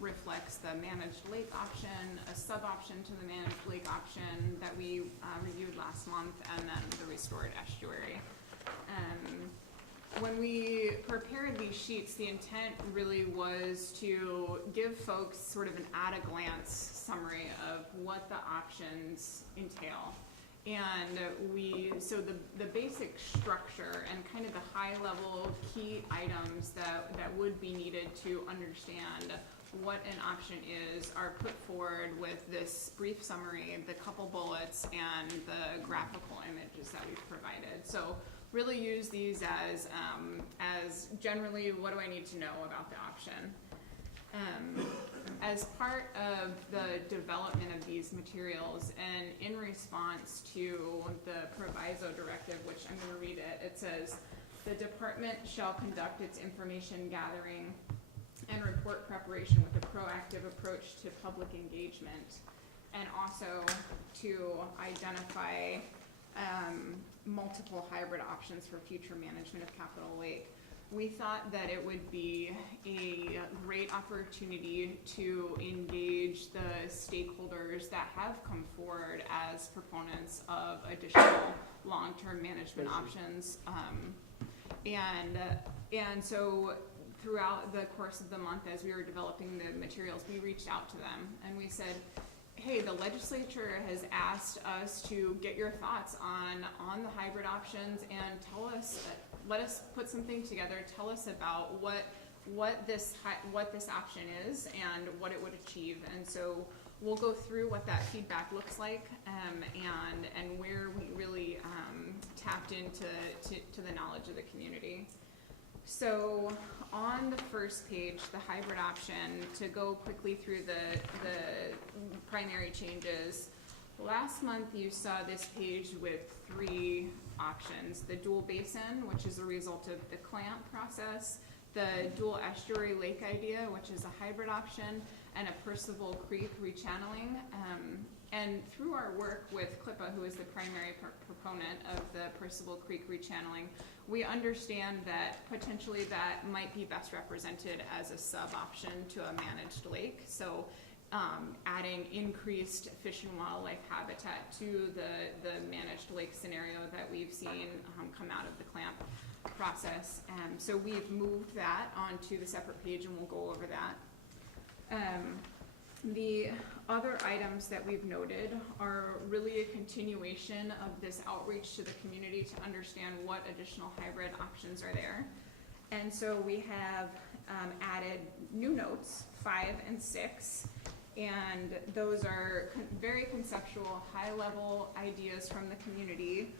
reflects the managed lake option, a sub-option to the managed lake option that we reviewed last month, and then the restored estuary. When we prepared these sheets, the intent really was to give folks sort of an at-a-glance summary of what the options entail. And so the basic structure and kind of the high-level key items that would be needed to understand what an option is are put forward with this brief summary, the couple bullets, and the graphical images that we've provided. So really use these as generally, what do I need to know about the option? As part of the development of these materials and in response to the proviso directive, which I'm going to read it, it says, the department shall conduct its information gathering and report preparation with a proactive approach to public engagement, and also to identify multiple hybrid options for future management of Capitol Lake. We thought that it would be a great opportunity to engage the stakeholders that have come forward as proponents of additional long-term management options. And so throughout the course of the month, as we were developing the materials, we reached out to them and we said, hey, the legislature has asked us to get your thoughts on the hybrid options and let us put something together, tell us about what this option is and what it would achieve. And so we'll go through what that feedback looks like and where we really tapped into the knowledge of the community. So on the first page, the hybrid option, to go quickly through the primary changes, last month you saw this page with 3 options: the dual basin, which is a result of the clamp process, the dual estuary lake idea, which is a hybrid option, and a Percival Creek rechanneling. And through our work with CLIPA, who is the primary proponent of the Percival Creek rechanneling, we understand that potentially that might be best represented as a sub-option to a managed lake. So adding increased fish and wildlife habitat to the managed lake scenario that we've seen come out of the clamp process. So we've moved that onto the separate page, and we'll go over that. The other items that we've noted are really a continuation of this outreach to the community to understand what additional hybrid options are there. And so we have added new notes, 5 and 6, and those are very conceptual, high-level ideas from the community.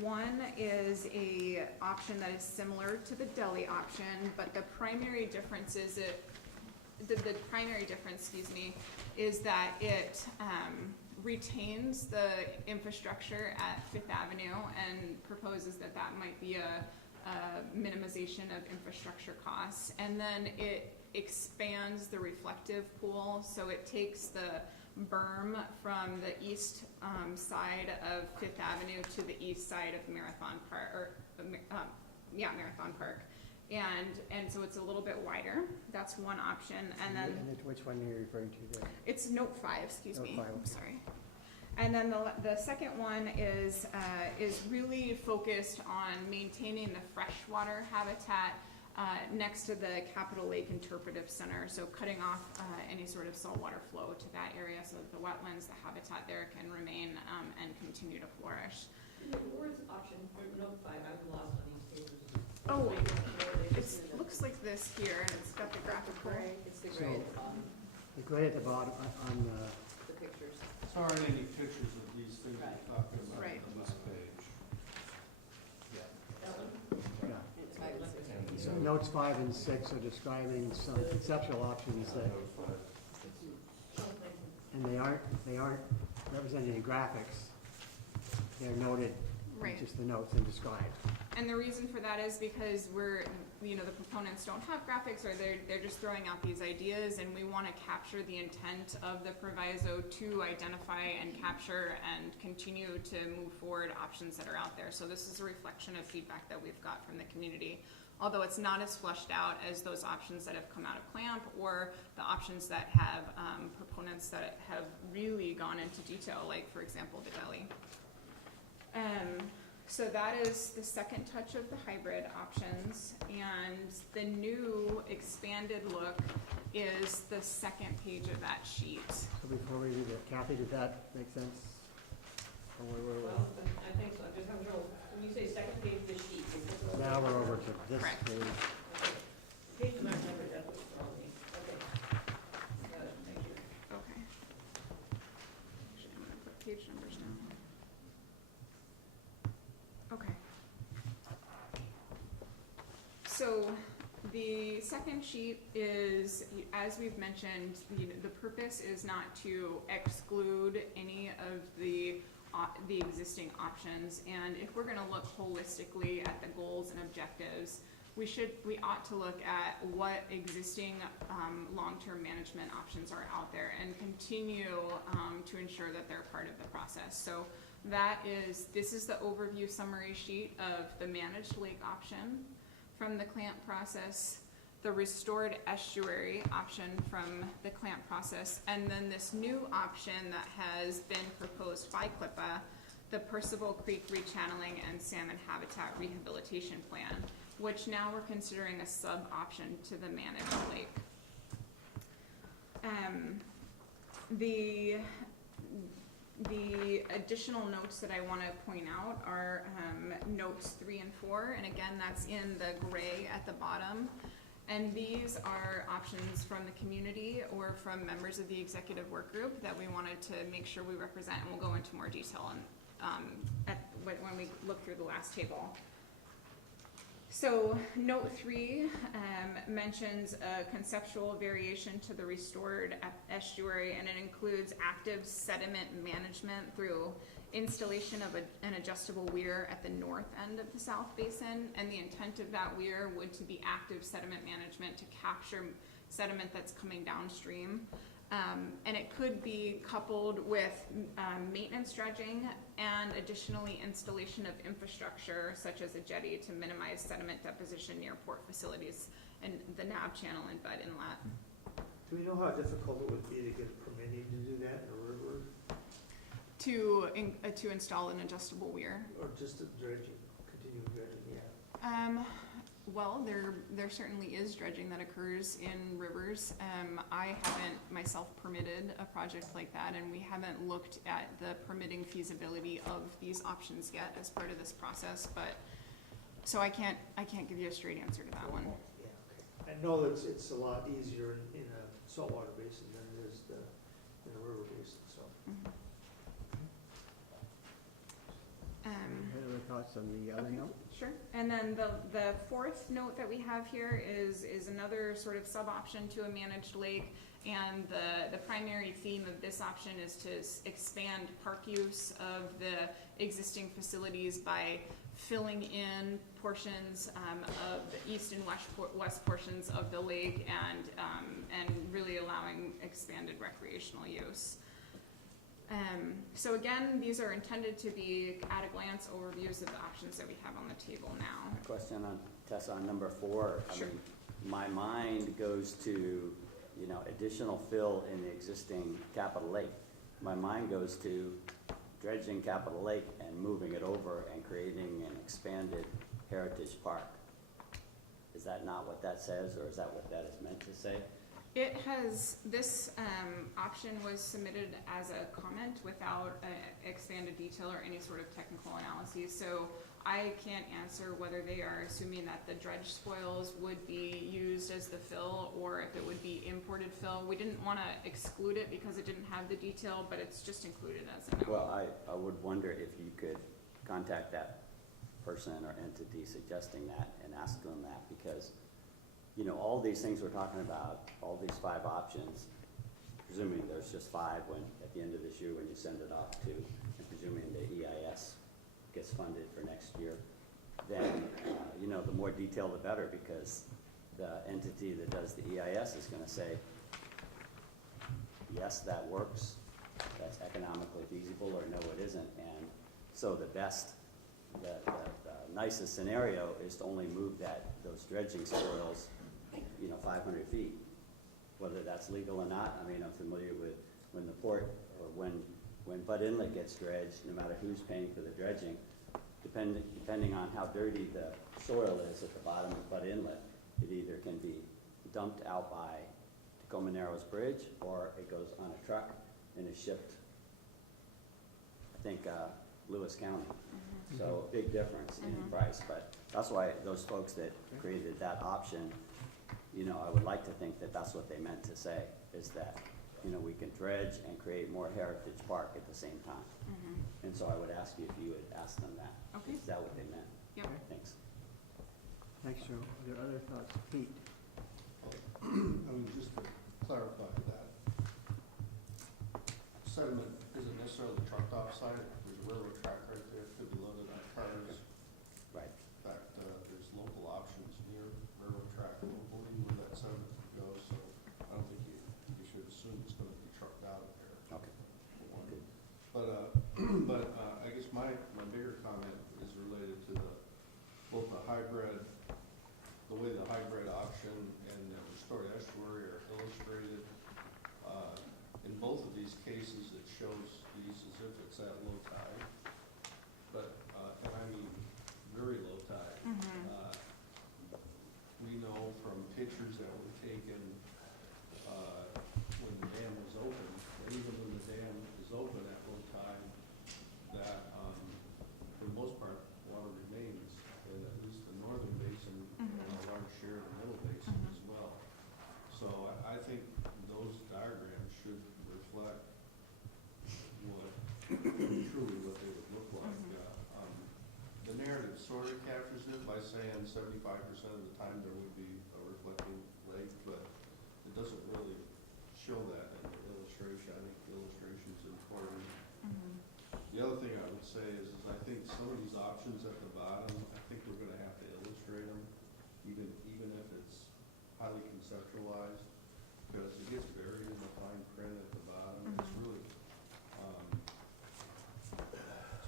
One is a option that is similar to the deli option, but the primary difference is the primary difference, is that it retains the infrastructure at Fifth Avenue and proposes that might be a minimization of infrastructure costs. And then it expands the reflective pool, so it takes the berm from the east side of Fifth Avenue to the east side of Marathon Park, Marathon Park. And so it's a little bit wider. That's one option. And then which one are you referring to there? it's note 5, excuse me. Note 5, okay. I'm sorry. And then the second one is really focused on maintaining the freshwater habitat next to the Capitol Lake Interpretive Center. So cutting off any sort of saltwater flow to that area so that the wetlands, the habitat there can remain and continue to flourish. Where's option for note 5? I'm lost on these papers. Oh, it looks like this here, and it's got the graphical. It's the So- gray at the bottom, Right at the bottom on the pictures. There aren't any pictures of these things Right. we're talking about Right. on this page. notes 5 and 6 are describing some conceptual options that, and they aren't represented in graphics. They're noted in Right. just the notes and described. And the reason for that is because the proponents don't have graphics, or they're just throwing out these ideas, and we want to capture the intent of the proviso to identify and capture and continue to move forward options that are out there. So this is a reflection of feedback that we've got from the community. Although it's not as fleshed out as those options that have come out of CLAMP, or the options that have proponents that have really gone into detail, like, for example, the deli. So that is the second touch of the hybrid options, and the new expanded look is the second page of that sheet. So before we read it, Kathy, did that make sense? Or Well, I think so, I'm just having trouble, when you say second page of the sheet. is this now we're over to this Correct. page. Okay. Page number, that's what's wrong with me, okay. Got it, thank you. Okay. Actually, I'm gonna put page numbers down. Okay. So the second sheet is, as we've mentioned, the purpose is not to exclude any of the existing options. And if we're gonna look holistically at the goals and objectives, we ought to look at what existing long-term management options are out there and continue to ensure that they're part of the process. So this is the overview summary sheet of the managed lake option from the CLAMP process, the restored estuary option from the CLAMP process, and then this new option that has been proposed by CLIPA, the Percival Creek Rechanneling and Salmon Habitat Rehabilitation Plan, which now we're considering a sub-option to the managed lake. The additional notes that I want to point out are notes 3 and 4, and again, that's in the gray at the bottom. And these are options from the community or from members of the executive work group that we wanted to make sure we represent, and we'll go into more detail when we look through the last table. So note 3 mentions a conceptual variation to the restored estuary, and it includes active sediment management through installation of an adjustable weir at the north end of the South Basin, and the intent of that weir would to be active sediment management to capture sediment that's coming downstream. And it could be coupled with maintenance dredging and additionally installation of infrastructure such as a jetty to minimize sediment deposition near port facilities and the NAB channel and bed inlet. Do we know how difficult it would be to get permitting to do that in a river, To install an adjustable weir. or just a dredging, continuing dredging, yeah? Well, there certainly is dredging that occurs in rivers. I haven't myself permitted a project like that, and we haven't looked at the permitting feasibility of these options yet as part of this process, but, so I can't give you a straight answer to that one. Yeah, okay. I know that it's a lot easier in a saltwater basin than it is in a river basin, so. Any other thoughts on the other Okay. note? Sure. And then the fourth note that we have here is another sort of sub-option to a managed lake. And the primary theme of this option is to expand park use of the existing facilities by filling in portions of the east and west portions of the lake and really allowing expanded recreational use. So again, these are intended to be at-a-glance overviews of the options that we have on the table now. A question on, Tessa, on number 4. Sure. I mean, my mind goes to, additional fill in the existing Capitol Lake. My mind goes to dredging Capitol Lake and moving it over and creating an expanded heritage park. Is that not what that says, or is that what that is meant to say? It has, this option was submitted as a comment without expanded detail or any sort of technical analysis. So I can't answer whether they are assuming that the dredge spoils would be used as the fill or if it would be imported fill. We didn't want to exclude it because it didn't have the detail, but it's just included as a note. Well, I would wonder if you could contact that person or entity suggesting that and ask them that, because you know, all these things we're talking about, all these 5 options, presuming there's just 5 when, at the end of this year, when you send it off to, and presuming the EIS gets funded for next year, then, you know, the more detail the better, because the entity that does the EIS is gonna say, yes, that works, that's economically feasible, or no, it isn't. And so the best, the nicest scenario is to only move those dredging spoils, you know, 500 feet. Whether that's legal or not, I mean, I'm familiar with when the port, or when Bud Inlet gets dredged, no matter who's paying for the dredging, depending on how dirty the soil is at the bottom of Bud Inlet, it either can be dumped out by Tacoma Narrows Bridge, or it goes on a truck and is shipped, I think, Lewis County. So a big difference in price, but that's why those folks that created that option, you know, I would like to think that that's what they meant to say, is that, you know, we can dredge and create more Heritage Park at the same time. And so I would ask you if you would ask them that. Okay. Is that what they meant? Yep. Thanks. Thanks, Joe. Are there other thoughts? Pete? I mean, just to clarify that, sediment isn't necessarily trucked offsite. There's a railroad track right there, it could be loaded on cars. Right. In fact, there's local options near railroad track locally where that sediment could go, so I don't think you should assume it's gonna be trucked out of there. Okay. For one. Good. But I guess my bigger comment is related to both the hybrid, the way the hybrid option and the restored estuary are illustrated. In both of these cases, it shows these as if it's at low tide, but, and I mean very low tide. We know from pictures that were taken when the dam was open, and even when the dam is open at low tide, that for the most part, water remains in at least the northern basin and a large share of the middle basin as well. So I think those diagrams should reflect truly what they would look like. The narrative sort of captures it by saying 75% of the time there would be a reflecting lake, but it doesn't really show that in the illustration. I think the illustration is important. The other thing I would say is I think some of these options at the bottom, I think we're gonna have to illustrate them, even if it's highly conceptualized, because it gets buried in the fine print at the bottom. It's really, it's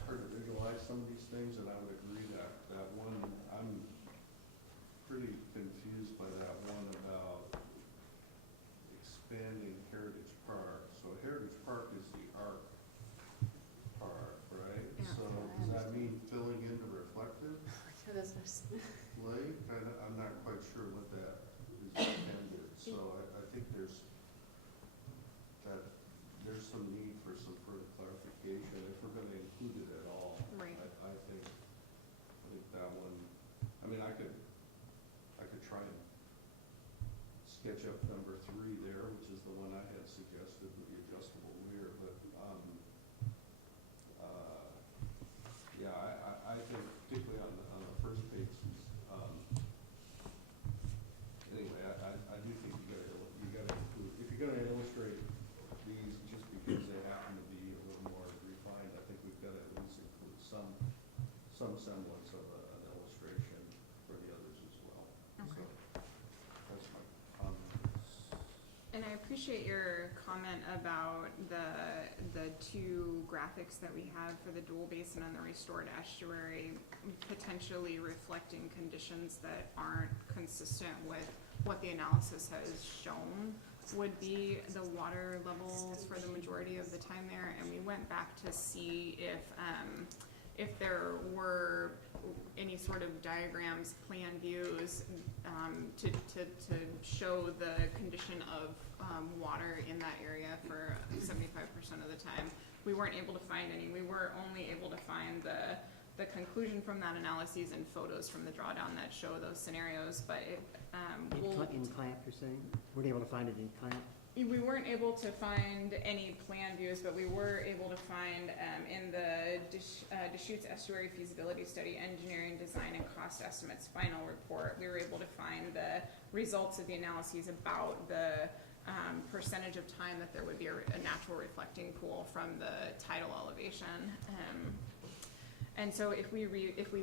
hard to visualize some of these things, and I would agree that one, I'm pretty confused by that one about expanding Heritage Park. So Heritage Park is the arc part, right? Yeah. So does that mean filling in the reflective lake? I'm not quite sure what that is intended. So I think there's some need for some further clarification if we're gonna include it at all. Right. I think that one, I mean, I could try and sketch up number 3 there, which is the one I had suggested with the adjustable weir, but, yeah, I think particularly on the first page, anyway, I do think you gotta include, if you're gonna illustrate these just because they happen to be a little more refined, I think we've gotta at least include some semblance of an illustration for the others as well. Okay. So that's my comments. And I appreciate your comment about the 2 graphics that we have for the dual basin and the restored estuary potentially reflecting conditions that aren't consistent with what the analysis has shown would be the water levels for the majority of the time there. And we went back to see if there were any sort of diagrams, plan views, to show the condition of water in that area for 75% of the time. We weren't able to find any. We were only able to find the conclusion from that analysis and photos from the drawdown that show those scenarios, but it, In Clamp, you're saying? Weren't able to find it in Clamp? We weren't able to find any plan views, but we were able to find in the Deschutes Estuary Feasibility Study, Engineering, Design, and Cost Estimates final report, we were able to find the results of the analyses about the percentage of time that there would be a natural reflecting pool from the tidal elevation. And so if we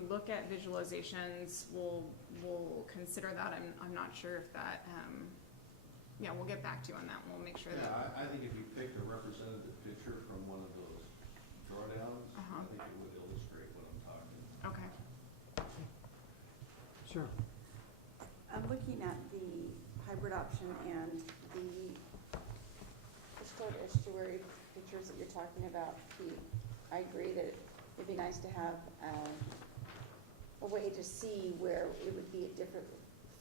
look at visualizations, we'll consider that. I'm not sure if that. Yeah, we'll get back to you on that. We'll make sure that. Yeah, I think if you picked a representative picture from one of those drawdowns, Uh-huh. I think it would illustrate what I'm talking about. Okay. Sure. I'm looking at the hybrid option and the restored estuary pictures that you're talking about, Pete. I agree that it'd be nice to have a way to see where it would be at different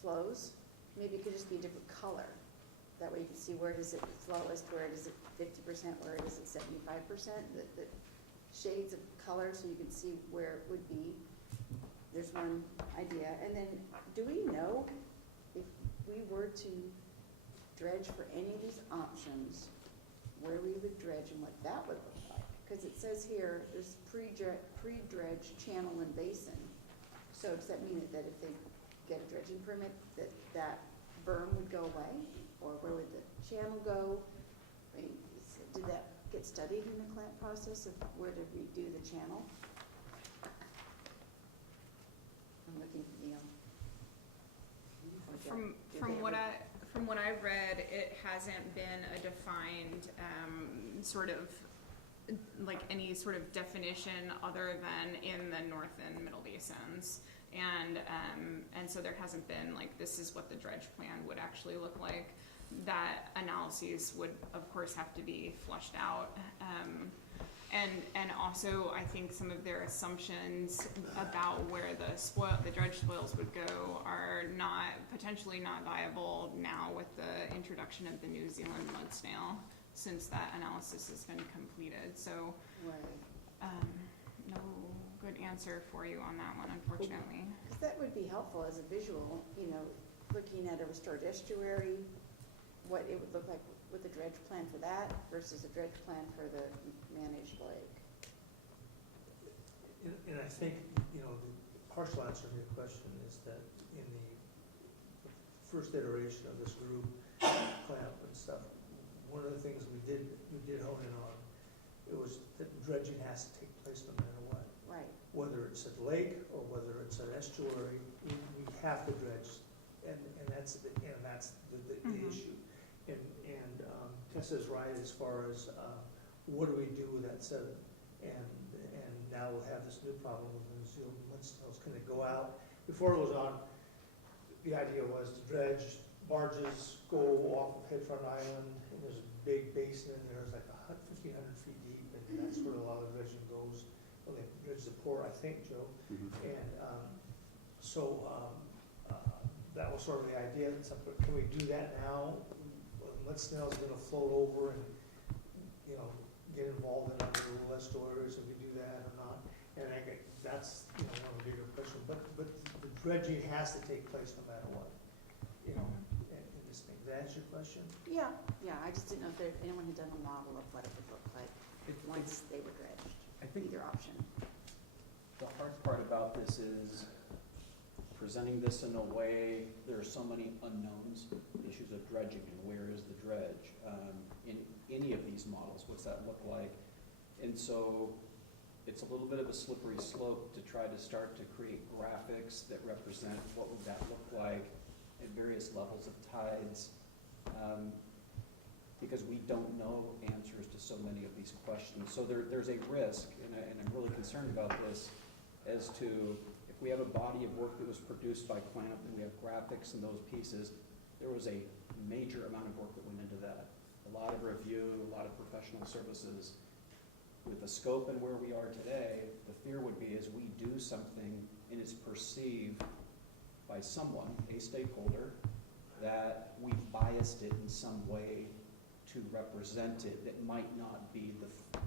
flows. Maybe it could just be a different color. That way you can see where does it flowest, where does it 50%, where does it 75%, the shades of color so you can see where it would be. There's one idea. And then do we know if we were to dredge for any of these options, where we would dredge and what that would look like? Because it says here, there's pre-dredge channel and basin. So does that mean that if they get a dredging permit, that berm would go away? Or where would the channel go? I mean, did that get studied in the plant process of where to redo the channel? I'm looking for Neil. Or From what I've read, it hasn't been a defined sort of like any sort of definition other than in the north and middle basins. And so there hasn't been like, this is what the dredge plan would actually look like. That analyses would of course have to be flushed out. And also I think some of their assumptions about where the dredge spoils would go are potentially not viable now with the introduction of the New Zealand mud snail, since that analysis has been completed. So Right. no good answer for you on that one, unfortunately. Because that would be helpful as a visual, looking at a restored estuary, what it would look like with a dredge plan for that versus a dredge plan for the managed lake. And I think, the partial answer to your question is that in the first iteration of this group, clamp and stuff, one of the things we did hone in on, it was that dredging has to take place no matter what. Right. Whether it's a lake or whether it's an estuary, we have to dredge, and that's the Mhm. issue. And Tessa's right as far as what do we do with that sediment? And now we'll have this new problem with the New Zealand mud snails. Can it go out? Before it was on, the idea was to dredge, barges go off of Headfront Island, and there's a big basin in there, it's like 1,500 feet deep, and that's where a lot of the dredging goes. Well, they dredge the port, I think, Joe. Mhm. And that was sort of the idea. Can we do that now? Mud snail's gonna float over and, get involved in other little estuaries if we do that or not. And I think that's, one of the bigger questions. But the dredging has to take place no matter what, in this thing. Does that answer your question? Yeah, I just didn't know if anyone had done a model of what it would look like once they were dredged, I think either option. the hard part about this is presenting this in a way, there are so many unknowns, issues of dredging and where is the dredge. In any of these models, what's that look like? And so it's a little bit of a slippery slope to try to start to create graphics that represent what would that look like at various levels of tides. Because we don't know answers to so many of these questions. So there's a risk, and I'm really concerned about this, as to if we have a body of work that was produced by Clamp and we have graphics and those pieces, there was a major amount of work that went into that. A lot of review, a lot of professional services. With the scope and where we are today, the fear would be as we do something and it's perceived by someone, a stakeholder, that we've biased it in some way to represent it that might not be the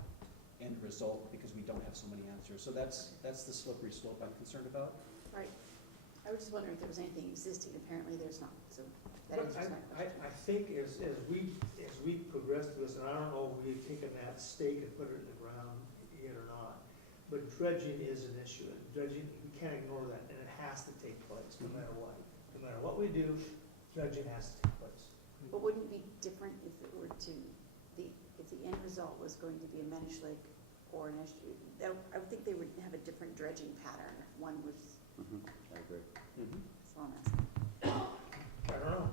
end result because we don't have so many answers. So that's the slippery slope I'm concerned about. Right. I was just wondering if there was anything existing, apparently there's not, so that But answers my question. I think as we progress through this, and I don't know if we've taken that stake and put it in the ground yet or not, but dredging is an issue, and dredging, we can't ignore that, and it has to take place, no matter what. No matter what we do, dredging has to take place. But wouldn't it be different if it were to, if the end result was going to be a Manish Lake or an estuary? I would think they would have a different dredging pattern if one was, I agree. that's all I'm asking. I don't know.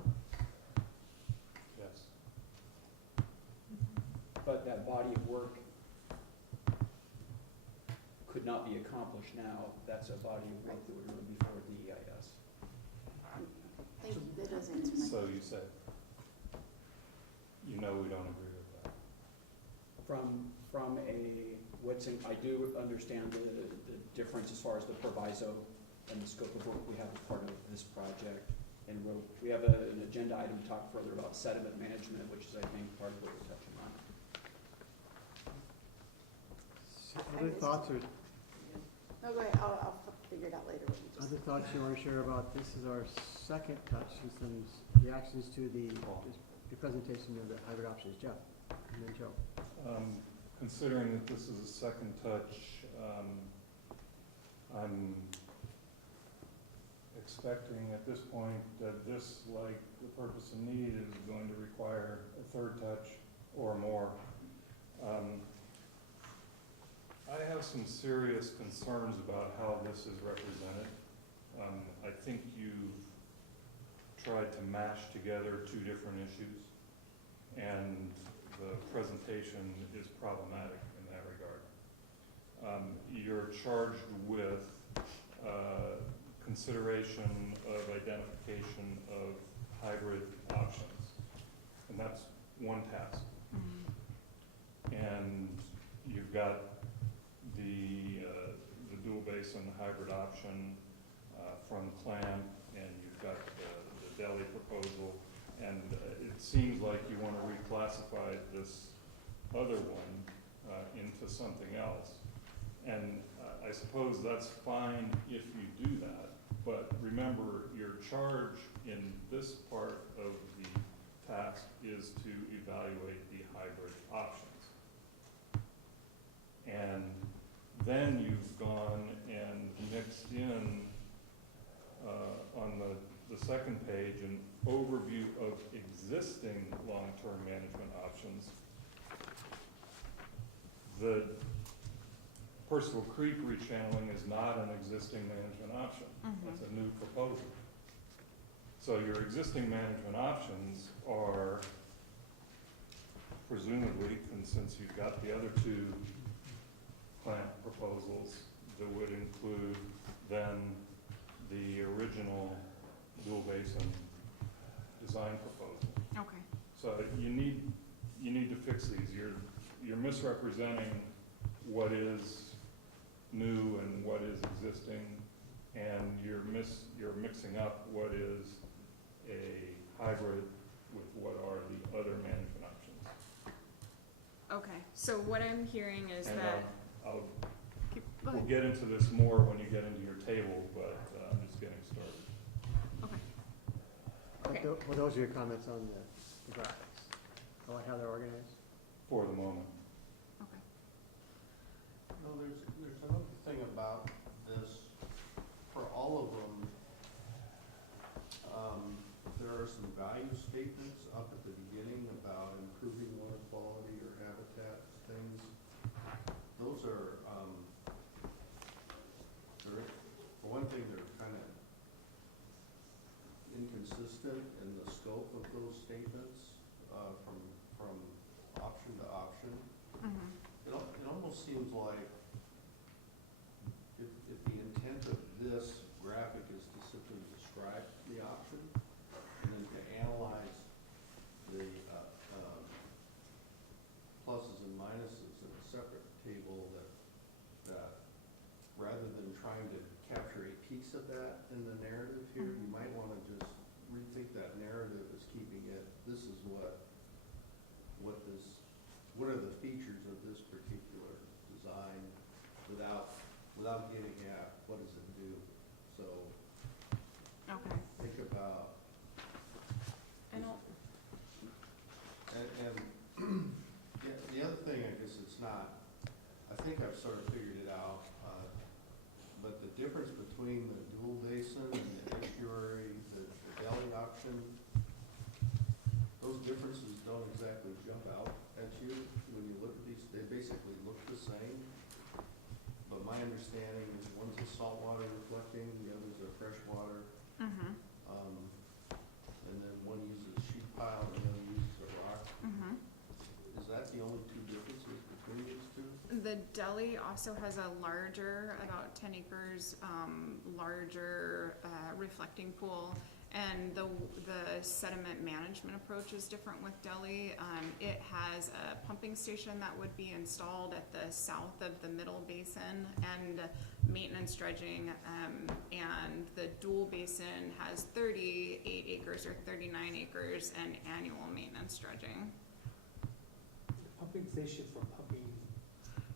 Yes. But that body of work could not be accomplished now. That's a body of work that would run before the EIS. Thank you, that does answer my So question. you said, you know we don't agree with that. From a, I do understand the difference as far as the proviso and the scope of work we have as part of this project. And we have an agenda item to talk further about sediment management, which is, I think, part of what we're touching on. Other thoughts or, No, go ahead, I'll figure it out later what you just other said. thoughts you want to share about, this is our second touch, and some reactions to the presentation of the hybrid options. Jeff, and then Joe. Considering that this is a second touch, I'm expecting at this point that this, like the purpose and need, is going to require a third touch or more. I have some serious concerns about how this is represented. I think you've tried to mash together two different issues, and the presentation is problematic in that regard. You're charged with consideration of identification of hybrid options, and that's one task. And you've got the dual basin hybrid option from Clam, and you've got the Delhi proposal, and it seems like you want to reclassify this other one into something else. And I suppose that's fine if you do that, but remember, your charge in this part of the task is to evaluate the hybrid options. And then you've gone and mixed in on the second page an overview of existing long-term management options. The Percival Creek rechanneling is not an existing management option. That's a new proposal. So your existing management options are presumably, and since you've got the other two plant proposals, that would include then the original dual basin design proposal. Okay. So you need to fix these. You're misrepresenting what is new and what is existing, and you're mixing up what is a hybrid with what are the other management options. Okay, so what I'm hearing is And that, go ahead. we'll get into this more when you get into your table, but I'm just getting started. Okay. Okay. Well, those are your comments on the graphics. I like how they're organized. For the moment. Okay. No, there's another thing about this, for all of them, there are some value statements up at the beginning about improving water quality or habitat things. Those are, for one thing, they're kind of inconsistent in the scope of those statements, from option to option. It almost seems like if the intent of this graphic is to simply describe the option and then to analyze the pluses and minuses in a separate table, that rather than trying to capture a piece of that in the narrative here, you might want to just rethink that narrative as keeping it, this is what are the features of this particular design without getting at what does it do. So think I've sort of figured it out, but the difference between the dual basin and the estuary, the deli option, those differences don't exactly jump out at you when you look at these. They basically look the same. But my understanding is one's a saltwater reflecting, the other's a freshwater. Mm-hmm, And then one uses a sheet pile and the other uses a rock. mm-hmm. Is that the only two differences between these two? The deli also has a larger, about 10 acres, larger reflecting pool. And the sediment management approach is different with deli. It has a pumping station that would be installed at the south of the middle basin and maintenance dredging. And the dual basin has 38 acres or 39 acres and annual maintenance dredging. Pumping station for pumping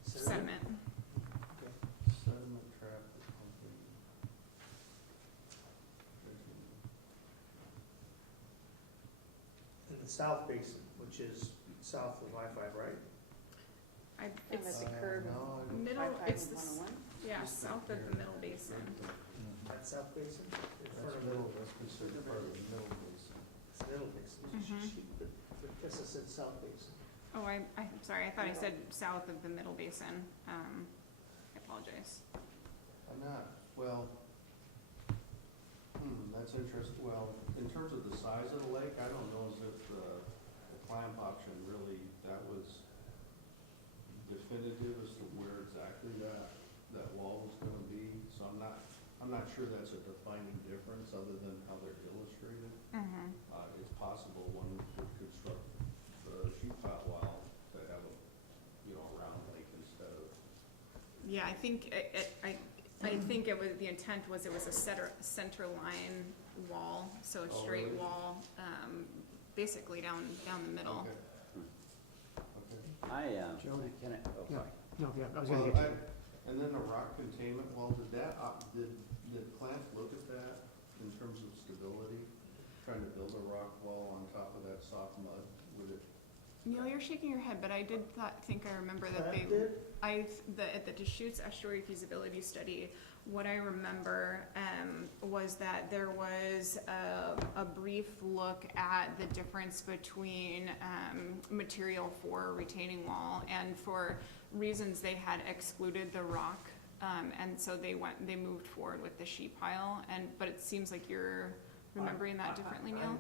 Sediment. Okay. Sediment trap for pumping. In the south basin, which is south of I-5, right? It's It's the curb. No, I don't. middle, it's the, 101. yeah, south of the middle basin. That south basin? In front That's of middle, that's considered part of the middle basin. It's middle basin. Mhm. But Tessa said south basin. Oh, I'm sorry, I thought I said south of the middle basin. I apologize. I'm not, well, that's interesting. Well, in terms of the size of the lake, I don't know as if the clamp option really, that was definitive as to where exactly that wall was gonna be. So I'm not sure that's a defining difference other than how they're illustrated. Mm-hmm. It's possible one could construct the sheet pile wall to have a, a round lake instead of. Yeah, I think I think it was, the intent was it was a center line wall, so a Oh, straight really? wall, basically down the middle. Okay. Jody. Can I, oh, Yeah. sorry. No, yeah, I was gonna Well, get to it. and then the rock containment wall, did Clamp look at that in terms of stability? Trying to build a rock wall on top of that soft mud, would it? Neil, you're shaking your head, but I did think I remember that they, That did? at the Deschutes Estuary Feasibility Study, what I remember, was that there was a brief look at the difference between, material for retaining wall, and for reasons they had excluded the rock, and so they moved forward with the sheet pile, but it seems like you're remembering that differently, Neil?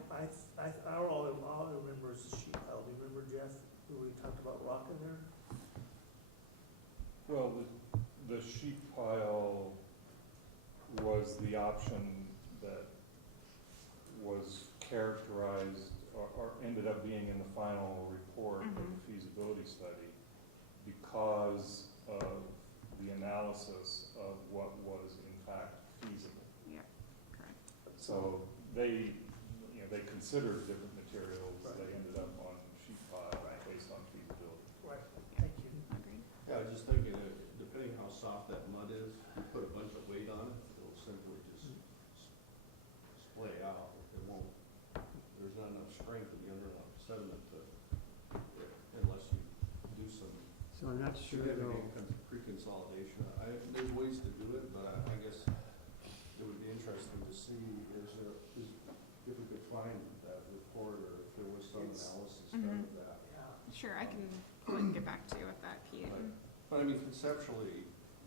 All I remember is the sheet pile. Do you remember, Jeff, when we talked about rock in there? Well, the sheet pile was the option that was characterized or ended up being in the final report of the feasibility study because of the analysis of what was in fact feasible. Yeah, correct. So they considered different materials, Right. they ended up on sheet pile based on feasibility. Right, thank you. Agreed. Yeah, I was just thinking, depending how soft that mud is, you put a bunch of weight on it, it'll simply just splay out. It won't, there's not enough strength in the underlying sediment unless you do some So I'm not sure though. significant pre-consolidation. There's ways to do it, but I guess it would be interesting to see if we could find that report or if there was some analysis done of that. Sure, I can pull it and get back to you with that, Pete. But I mean, conceptually,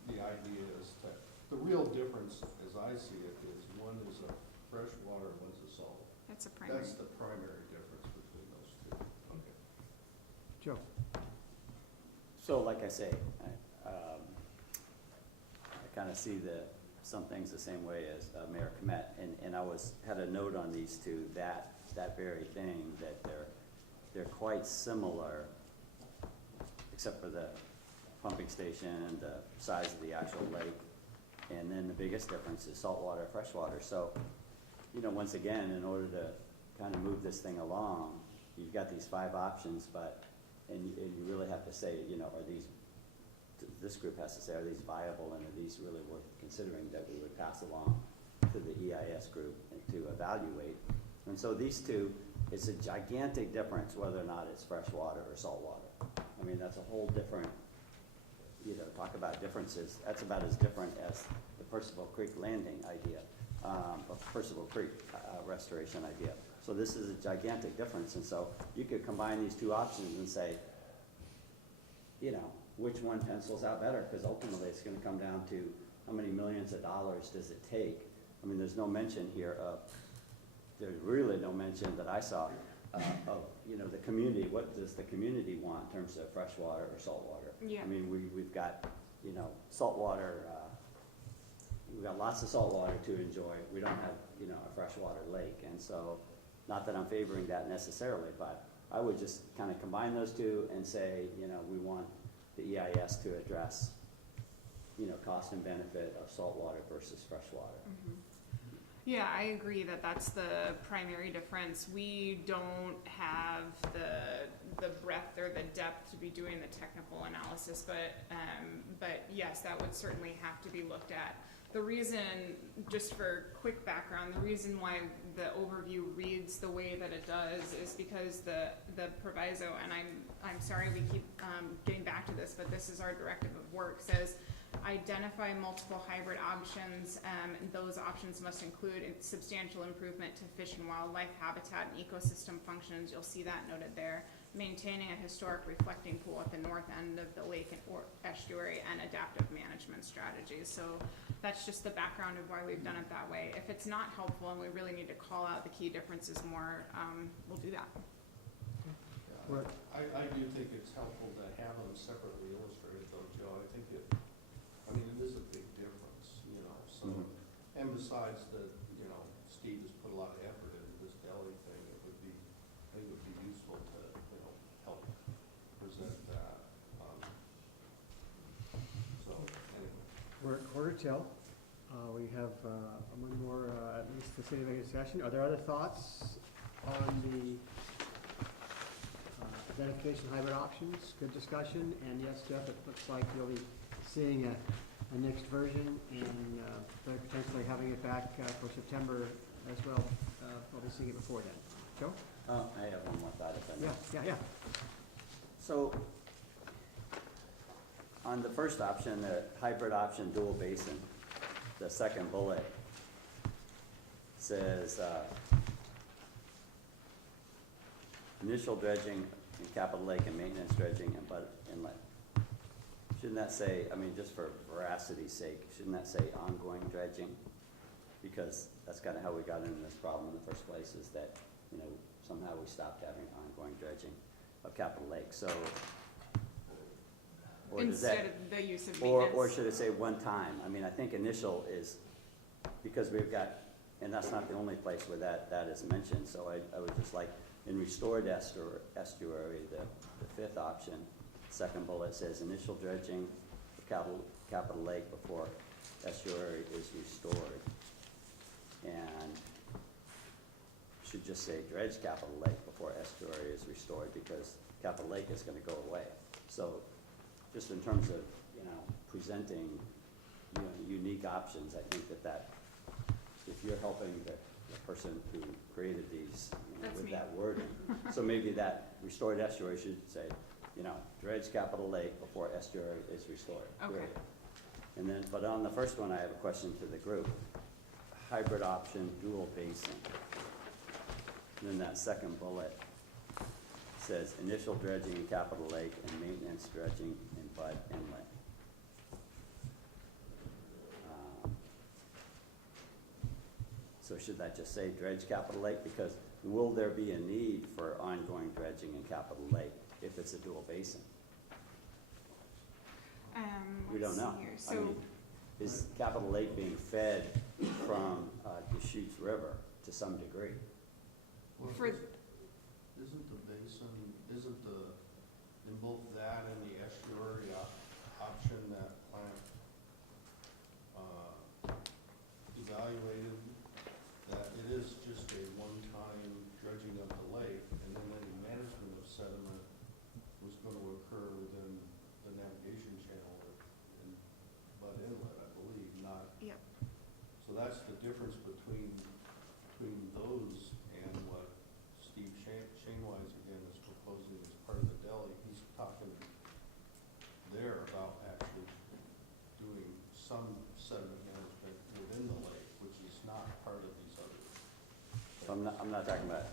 the idea is that the real difference, as I see it, is one is a freshwater, one's a salt. That's a primary. That's the primary difference between those two. Okay. Joe? So like I say, I kind of see some things the same way as Mayor Komet, and I had a note on these two, that very thing, that they're quite similar, except for the pumping station and the size of the actual lake. And then the biggest difference is saltwater, freshwater. So, once again, in order to kind of move this thing along, you've got these 5 options, and you really have to say, are these, this group has to say, are these viable and are these really worth considering that we would pass along to the EIS group and to evaluate. And so these two, it's a gigantic difference whether or not it's freshwater or saltwater. I mean, that's a whole different talk about differences, that's about as different as the Percival Creek Landing idea, or Percival Creek restoration idea. So this is a gigantic difference, and so you could combine these two options and say, which one pencils out better, because ultimately it's gonna come down to how many millions of dollars does it take? I mean, there's no mention here there's really no mention that I saw of, the community, what does the community want in terms of freshwater or saltwater? Yeah. I mean, we've got, saltwater, we've got lots of saltwater to enjoy. We don't have, a freshwater lake, and so, not that I'm favoring that necessarily, but I would just kind of combine those two and say, we want the EIS to address, cost and benefit of saltwater versus freshwater. Mhm. Yeah, I agree that that's the primary difference. We don't have the breadth or the depth to be doing the technical analysis, but yes, that would certainly have to be looked at. The reason, just for quick background, the reason why the overview reads the way that it does is because the proviso, and I'm sorry we keep getting back to this, but this is our directive of work, says identify multiple hybrid options, and those options must include a substantial improvement to fish and wildlife habitat and ecosystem functions. You'll see that noted there. Maintaining a historic reflecting pool at the north end of the lake or estuary, and adaptive management strategies. So that's just the background of why we've done it that way. If it's not helpful and we really need to call out the key differences more, we'll do that. Right. I do think it's helpful to have them separately illustrated though, Joe. I think it is a big difference, so, Mhm. and besides that, Steve has put a lot of effort into this deli thing, I think it would be useful to, help present that. So, anyway. We're at quarter till. We have one more, at least the city executive session. Are there other thoughts on the identification of hybrid options? Good discussion. And yes, Jeff, it looks like you'll be seeing a next version and potentially having it back for September as well. We'll be seeing it before then. Joe? I have one more thought if I may. Yeah. So, on the first option, the hybrid option, dual basin, the second bullet says, initial dredging in Capitol Lake and maintenance dredging in Bud Inlet. Shouldn't that say, just for veracity's sake, shouldn't that say ongoing dredging? Because that's kind of how we got into this problem in the first place, is that, somehow we stopped having ongoing dredging of Capitol Lake, so. Or does that, Instead of the use of maintenance. or should it say one time? I think initial is, because we've got, and that's not the only place where that is mentioned, so I would just like, in restored estuary, the fifth option, second bullet says initial dredging of Capitol Lake before estuary is restored. And should just say dredge Capitol Lake before estuary is restored, because Capitol Lake is gonna go away. So, just in terms of, presenting, unique options, I think that if you're helping the person who created these, That's with me. that wording, so maybe that restored estuary should say, dredge Capitol Lake before estuary is restored. Okay. period. And then, but on the first one, I have a question to the group. Hybrid option, dual basin. And then that second bullet says initial dredging in Capitol Lake and maintenance dredging in Bud Inlet. So should that just say dredge Capitol Lake? Because will there be a need for ongoing dredging in Capitol Lake if it's a dual basin? We don't Let's see know. here. I mean, is Capitol Lake being fed from Deschutes River to some degree? Well, For- isn't the basin, in both that and the estuary option that plant evaluated, that it is just a one-time dredging of the lake, and then any management of sediment was going to occur within the navigation channel in Bud Inlet, I believe, not. Yep. So that's the difference between those and what Steve Shanewise again is proposing as part of the deli. He's talking there I'm not talking about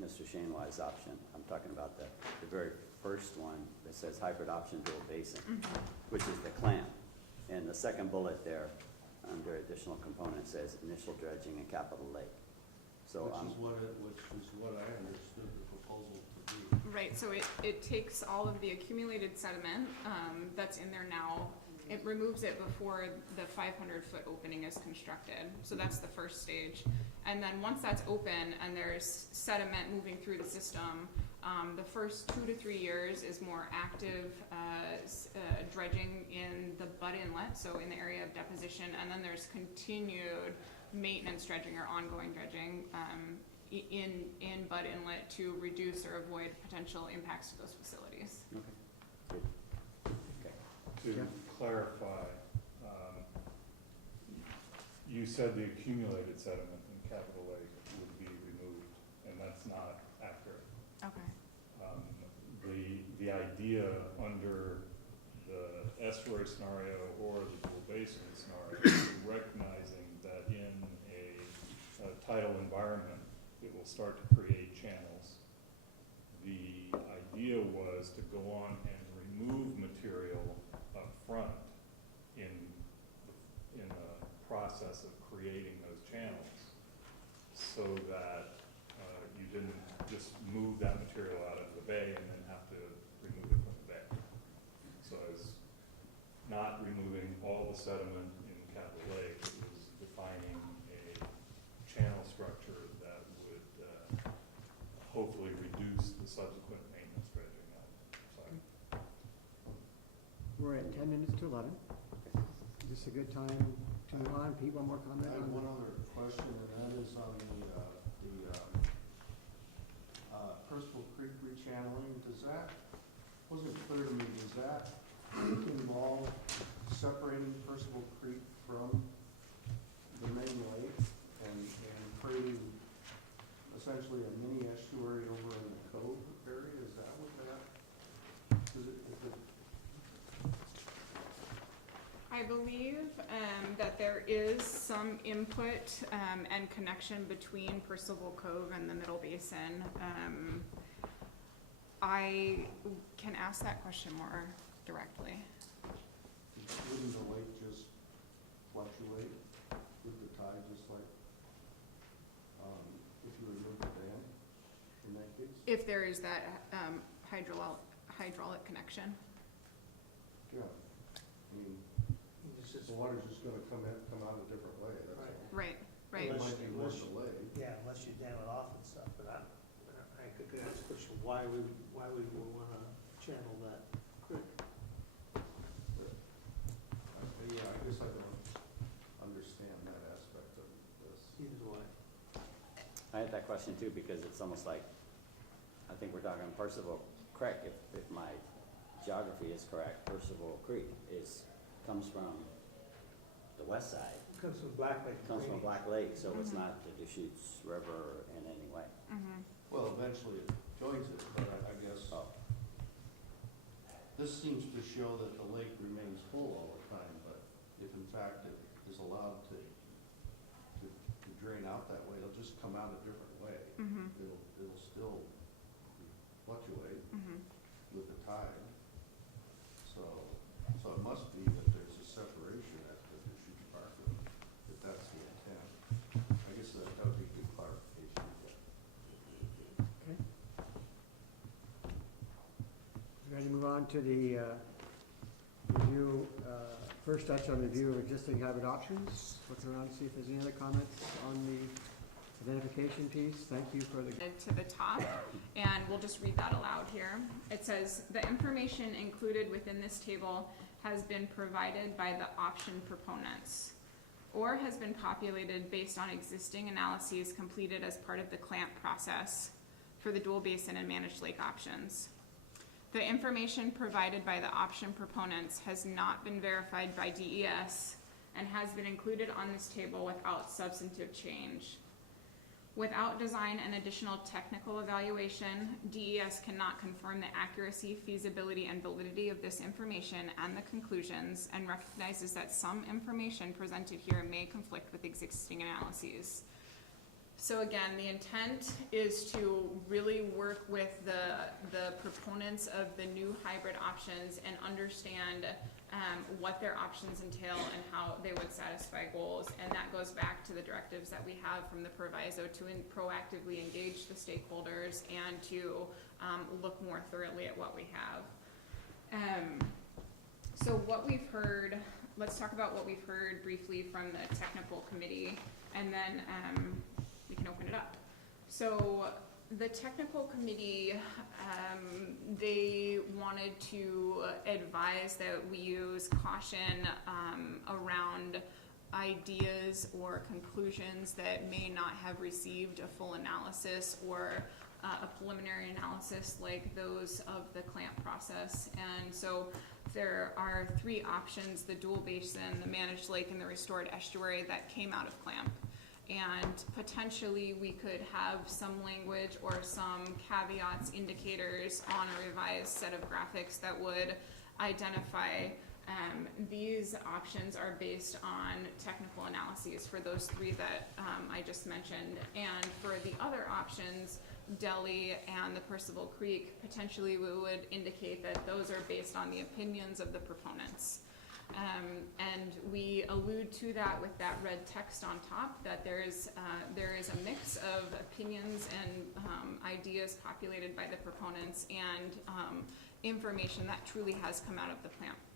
Mr. Shanewise's option. I'm talking about the very first one that says hybrid option dual basin, which is the clamp. And the second bullet there, under additional components, says initial dredging and capital lake. So Which is what I understood the proposal to be. Right, so it takes all of the accumulated sediment, that's in there now. It removes it before the 500-foot opening is constructed. So that's the first stage. And then once that's open and there's sediment moving through the system, the first 2 to 3 years is more active dredging in the Bud Inlet, so in the area of deposition, and then there's continued maintenance dredging or ongoing dredging in Bud Inlet to reduce or avoid potential impacts to those facilities. Okay. Good. Okay. To Yeah. clarify, you said the accumulated sediment in Capitol Lake would be removed, and that's not accurate. Okay. The idea under the estuary scenario or the dual basin scenario is recognizing that in a tidal environment, it will start to create channels. The idea was to go on and remove material up front in the process of creating those channels, so that you didn't just move that material out of the bay and then have to remove it from the bay. So it's not removing all the sediment in Capitol Lake, it was defining a channel structure that would hopefully reduce the subsequent maintenance dredging out. Sorry. We're at 10 minutes to 11. Is this a good time to move on? Pete, one more comment? I have on one that? other question, and that is on the Percival Creek rechanneling. Wasn't clear to me, does that involve separating Percival Creek from the main lake and creating essentially a mini estuary over in the cove area? Is that what that, is it I believe that there is some input and connection between Percival Cove and the Middle Basin. I can ask that question more directly. wouldn't the lake just fluctuate with the tide, just like if you remove the dam in that case? If there is that hydraulic connection. Yeah, I mean, It's just- the water's just gonna come out a different way, that's all. Right, right. It might be more Unless- delayed. Yeah, unless you dam it off and stuff, but I could ask the question, why we would wanna channel that creek? Yeah, I guess I don't understand that aspect of this. Either way. I had that question too, because it's almost like, I think we're talking Percival Creek, if my geography is correct, Percival Creek comes from the west side, Comes from Black Lake. comes from Drainage. Black Lake, so it's not the Deschutes River in any way. Mm-hmm. Well, eventually it joins it, but I guess Oh, this seems to show that the lake remains full all the time, but if in fact it is allowed to drain out that way, it'll just come out a different way. Mm-hmm. It'll still fluctuate Mm-hmm. with the tide. So it must be that there's a separation at the Deschutes Park, if that's the intent. I guess that would be good clarification. Okay. Ready to move on to the review, first touch on the review of existing hybrid options. Look around, see if there's any other comments on the identification piece. Thank you for the, To the top, and we'll just read that aloud here. It says, "The information included within this table has been provided by the option proponents or has been populated based on existing analyses completed as part of the CLAMP process for the dual basin and managed lake options. The information provided by the option proponents has not been verified by DES and has been included on this table without substantive change. Without design and additional technical evaluation, DES cannot confirm the accuracy, feasibility, and validity of this information and the conclusions, and recognizes that some information presented here may conflict with existing analyses. So again, the intent is to really work with the proponents of the new hybrid options and understand what their options entail and how they would satisfy goals. And that goes back to the directives that we have from the proviso to proactively engage the stakeholders and to look more thoroughly at what we have. So what we've heard, let's talk about what we've heard briefly from the technical committee, and then we can open it up. So the technical committee, they wanted to advise that we use caution around ideas or conclusions that may not have received a full analysis or a preliminary analysis like those of the clamp process. And so there are three options: the dual basin, the managed lake, and the restored estuary that came out of clamp. And potentially we could have some language or some caveats, indicators on a revised set of graphics that would identify these options are based on technical analyses for those three that I just mentioned. And for the other options, Delhi and the Percival Creek, potentially we would indicate that those are based on the opinions of the proponents. And we allude to that with that red text on top, that there is a mix of opinions and ideas populated by the proponents and information that truly has come out of the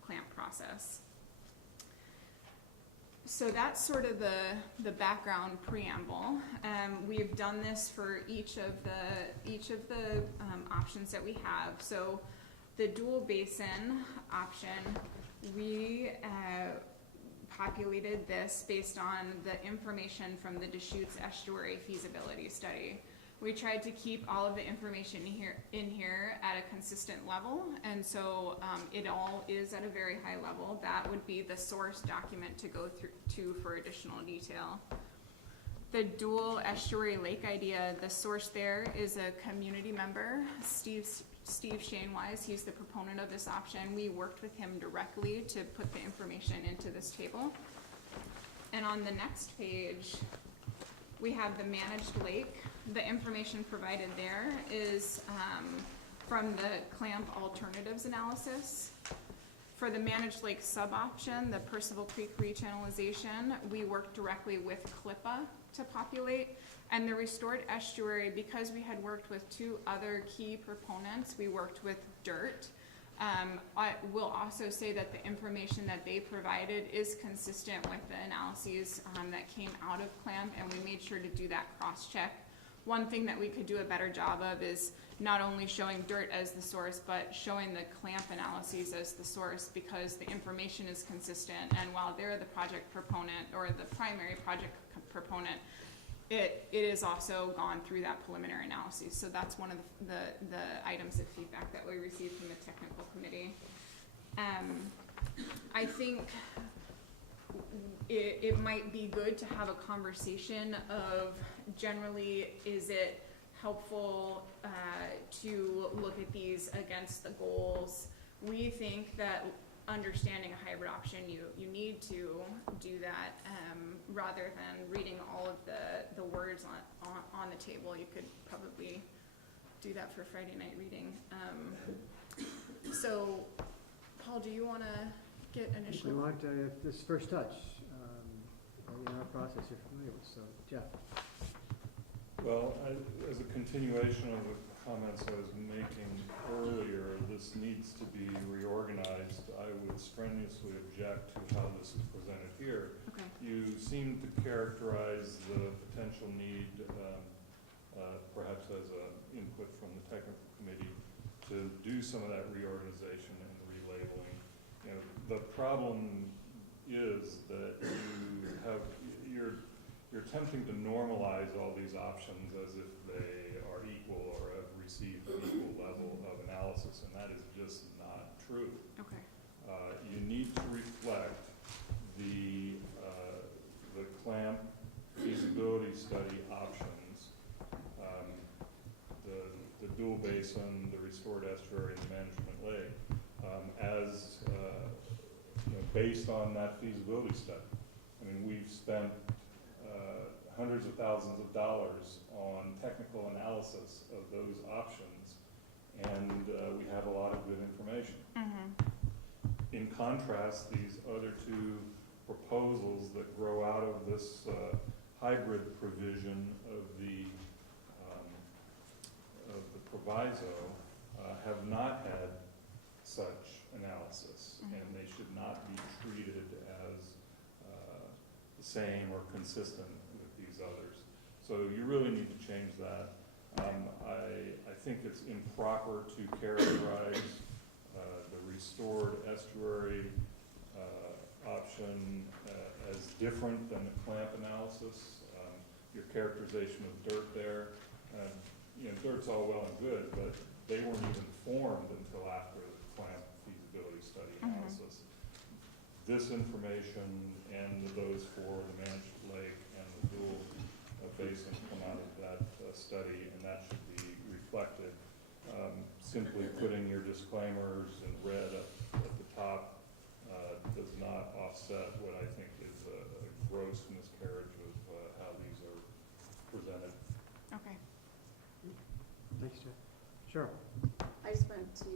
clamp process. So that's sort of the background preamble. We've done this for each of the options that we have. So the dual basin option, we populated this based on the information from the Deschutes Estuary feasibility study. We tried to keep all of the information in here at a consistent level, and so it all is at a very high level. That would be the source document to go through to for additional detail. The dual estuary lake idea, the source there is a community member, Steve Shanewise. He's the proponent of this option. We worked with him directly to put the information into this table. And on the next page, we have the managed lake. The information provided there is from the clamp alternatives analysis. For the managed lake sub-option, the Percival Creek rechannelization, we worked directly with CLIPA to populate. And the restored estuary, because we had worked with two other key proponents, we worked with DIRT. I will also say that the information that they provided is consistent with the analyses that came out of clamp, and we made sure to do that cross-check. One thing that we could do a better job of is not only showing DIRT as the source, but showing the clamp analyses as the source, because the information is consistent, and while they're the project proponent or the primary project proponent, it is also gone through that preliminary analysis. So that's one of the items of feedback that we received from the technical committee. I think it might be good to have a conversation of, generally, is it helpful to look at these against the goals? We think that understanding a hybrid option, you need to do that rather than reading all of the words on the table. You could probably do that for Friday night reading. So, Paul, do you want to get initial? We want this first touch in our process you're familiar with. So, Jeff. Well, as a continuation of the comments I was making earlier, this needs to be reorganized. I would strenuously object to how this is presented here. Okay. You seem to characterize the potential need, perhaps as an input from the technical committee, to do some of that reorganization and relabeling. You know, the problem is that you're attempting to normalize all these options as if they are equal or have received an equal level of analysis, and that is just not true. Okay. You need to reflect the clamp feasibility study options, the dual basin, the restored estuary, and the management lake, as based on that feasibility study. I mean, we've spent hundreds of thousands of dollars on technical analysis of those options, and we have a lot of good information. In contrast, these other two proposals that grow out of this hybrid provision of the proviso have not had such analysis, and they should not be treated as the same or consistent with these others. So you really need to change that. I think it's improper to characterize the restored estuary option as different than the clamp analysis. Your characterization of dirt there, dirt's all well and good, but they weren't even formed until after the clamp feasibility study analysis. This information and those for the managed lake and the dual basin come out of that study, and that should be reflected. Simply putting your disclaimers in red at the top does not offset what I think is a gross miscarriage of how these are presented. Okay. Thanks, Jeff. Sure. I just wanted to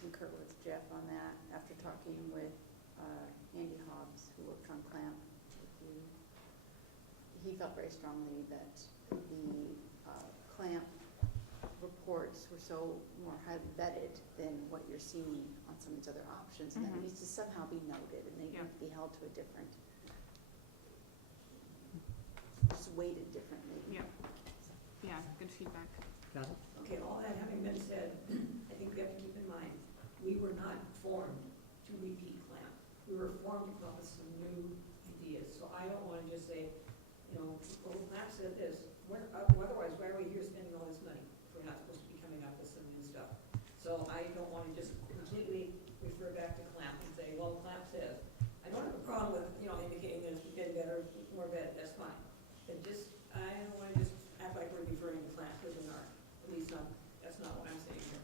concur with Jeff on that after talking with Andy Hobbs, who worked on clamp with you. He felt very strongly that the clamp reports were so more highly vetted than what you're seeing on some of these other options, and that needs to somehow be noted, and they need to be held to a different, just weighted differently. Yeah. Yeah, good feedback. Kathy? Okay, all that having been said, I think we have to keep in mind, we were not formed to repeat clamp. We were formed to come up with some new ideas. So I don't want to just say, well, clamp said this, otherwise why are we here spending all this money if we're not supposed to be coming up with some new stuff? So I don't want to just completely refer back to clamp and say, well, clamp says. I don't have a problem with, indicating that it's been better, more better, that's fine. But I don't want to just act like we're referring to clamp because we aren't. At least that's not what I'm saying here.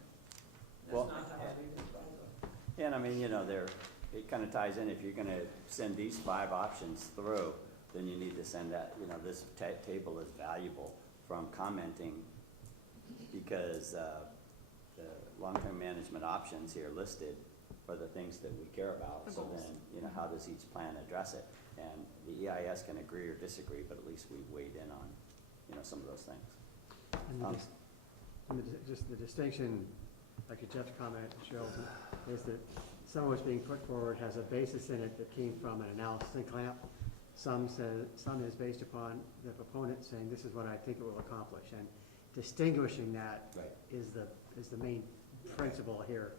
Well, That's not how I read this proposal. And I mean, it kind of ties in, if you're gonna send these 5 options through, then you need to send that, this table is valuable from commenting, because the long-term management options here listed are the things that we care about. The So goals. then, how does each plan address it? And the EIS can agree or disagree, but at least we weighed in on, some of those things. And just the distinction, like Jeff's comment shows, is that some of what's being put forward has a basis in it that came from an analysis in clamp. Some is based upon the proponent saying, this is what I think it will accomplish. And distinguishing that Right. is the main principle here.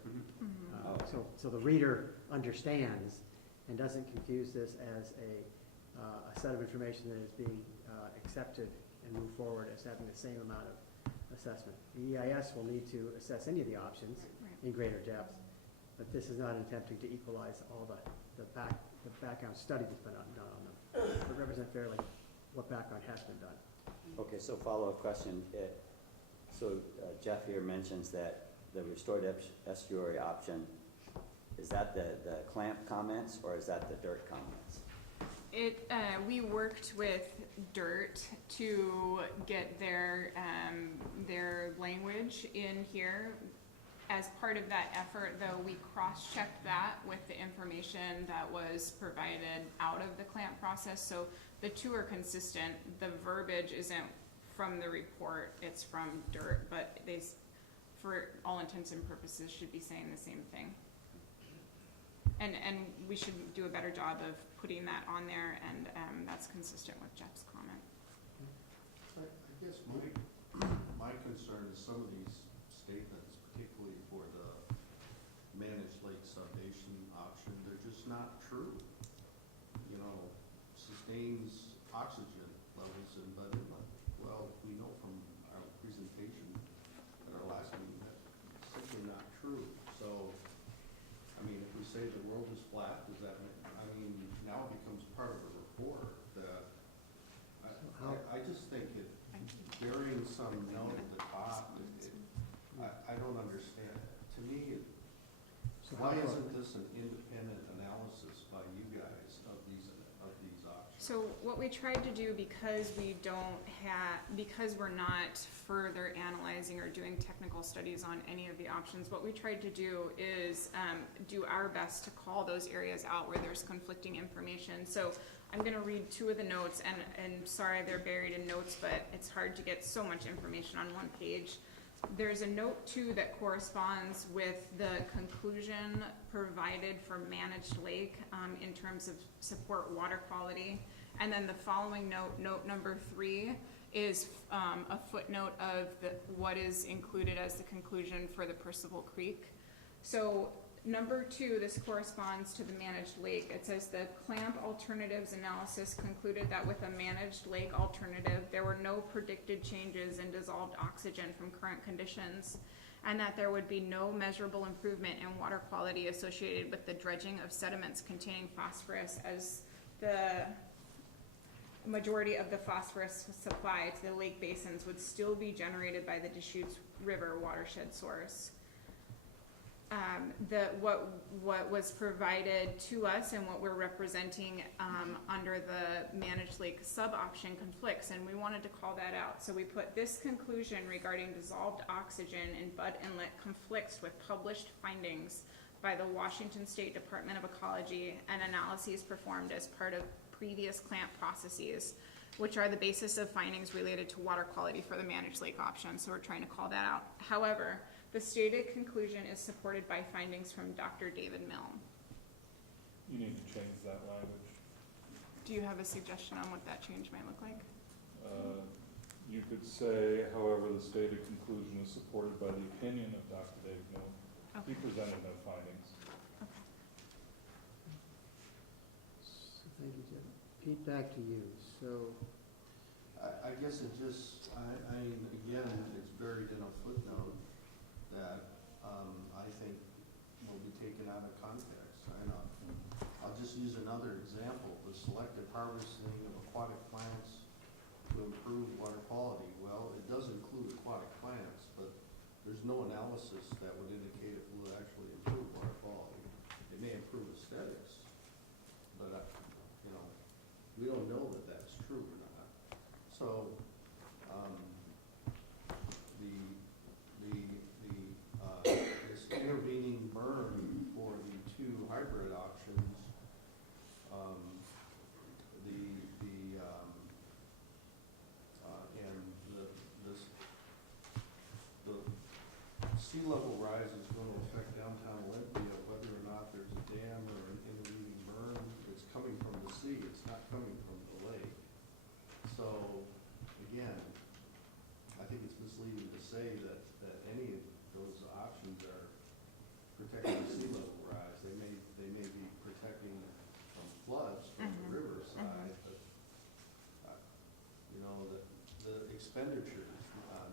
Oh. So the reader understands and doesn't confuse this as a set of information that is being accepted and move forward as having the same amount of assessment. The EIS will need to assess any of the options in greater depth, but this is not attempting to equalize all the background study that's been done on them, but represent fairly what background has been done. Okay, so follow-up question. Jeff here mentions that the restored estuary option, is that the clamp comments, or is that the dirt comments? We worked with DIRT to get their language in here. As part of that effort, though, we cross-checked that with the information that was provided out of the clamp process, so the two are consistent. The verbiage isn't from the report, it's from DIRT, but they, for all intents and purposes, should be saying the same thing. And we should do a better job of putting that on there, and that's consistent with Jeff's comment. I guess my concern is some of these statements, particularly for the managed lake subnation option, they're just not true. Sustains oxygen levels in Lead Inlet. Well, we know from our presentation at our last meeting that it's simply not true. So, if we say the world is flat, does that mean, now it becomes part of a report that, I just think it, burying some note at the top, I don't understand it. To me, why isn't this an independent analysis by you guys of these options? So what we tried to do, because because we're not further analyzing or doing technical studies on any of the options, what we tried to do is do our best to call those areas out where there's conflicting information. So I'm gonna read two of the notes, and sorry they're buried in notes, but it's hard to get so much information on one page. There's a note too that corresponds with the conclusion provided for managed lake in terms of support water quality. And then the following note, note number 3, is a footnote of what is included as the conclusion for the Percival Creek. So number 2, this corresponds to the managed lake. It says the clamp alternatives analysis concluded that with a managed lake alternative, there were no predicted changes in dissolved oxygen from current conditions, and that there would be no measurable improvement in water quality associated with the dredging of sediments containing phosphorus, as the majority of the phosphorus supply to the lake basins would still be generated by the Deschutes River watershed source. What was provided to us and what we're representing under the managed lake sub-option conflicts, and we wanted to call that out. So we put this conclusion regarding dissolved oxygen in Bud Inlet conflicts with published findings by the Washington State Department of Ecology and analyses performed as part of previous clamp processes, which are the basis of findings related to water quality for the managed lake option. So we're trying to call that out. However, the stated conclusion is supported by findings from Dr. David Milne. You need to change that language. Do you have a suggestion on what that change might look like? You could say, however, the stated conclusion is supported by the opinion of Dr. David Milne. He presented no findings. Okay. So thank you, Jim. Pete, back to you. So, I guess it just, I mean, again, it's buried in a footnote that I think will be taken out of context. I'll just use another example, the selective harvesting of aquatic plants to improve water quality. Well, it does include aquatic plants, but there's no analysis that would indicate it will actually improve water quality. It may improve aesthetics, but, you know, we don't know that that's true or not. So, this intervening berm for the 2 hybrid options, the sea level rise is going to affect downtown Olympia, whether or not there's a dam or an intervening berm. It's coming from the sea, it's not coming from the lake. So, again, I think it's misleading to say that any of those options are protecting the sea level rise. They may be protecting from floods from the riverside, but, you know, the expenditures,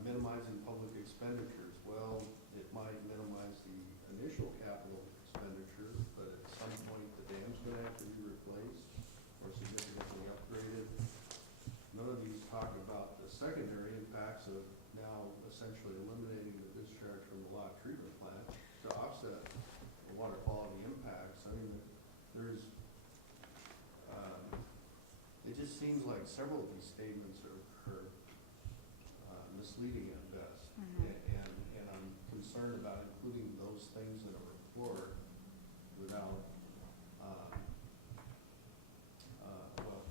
minimizing public expenditures, well, it might minimize the initial capital expenditure, but at some point the dam's gonna have to be replaced or significantly upgraded. None of these talk about the secondary impacts of now essentially eliminating the discharge from the lot treatment plant to offset the water quality impacts. I mean, there's, it just seems like several of these statements are misleading at best. And I'm concerned about including those things in a report without, well,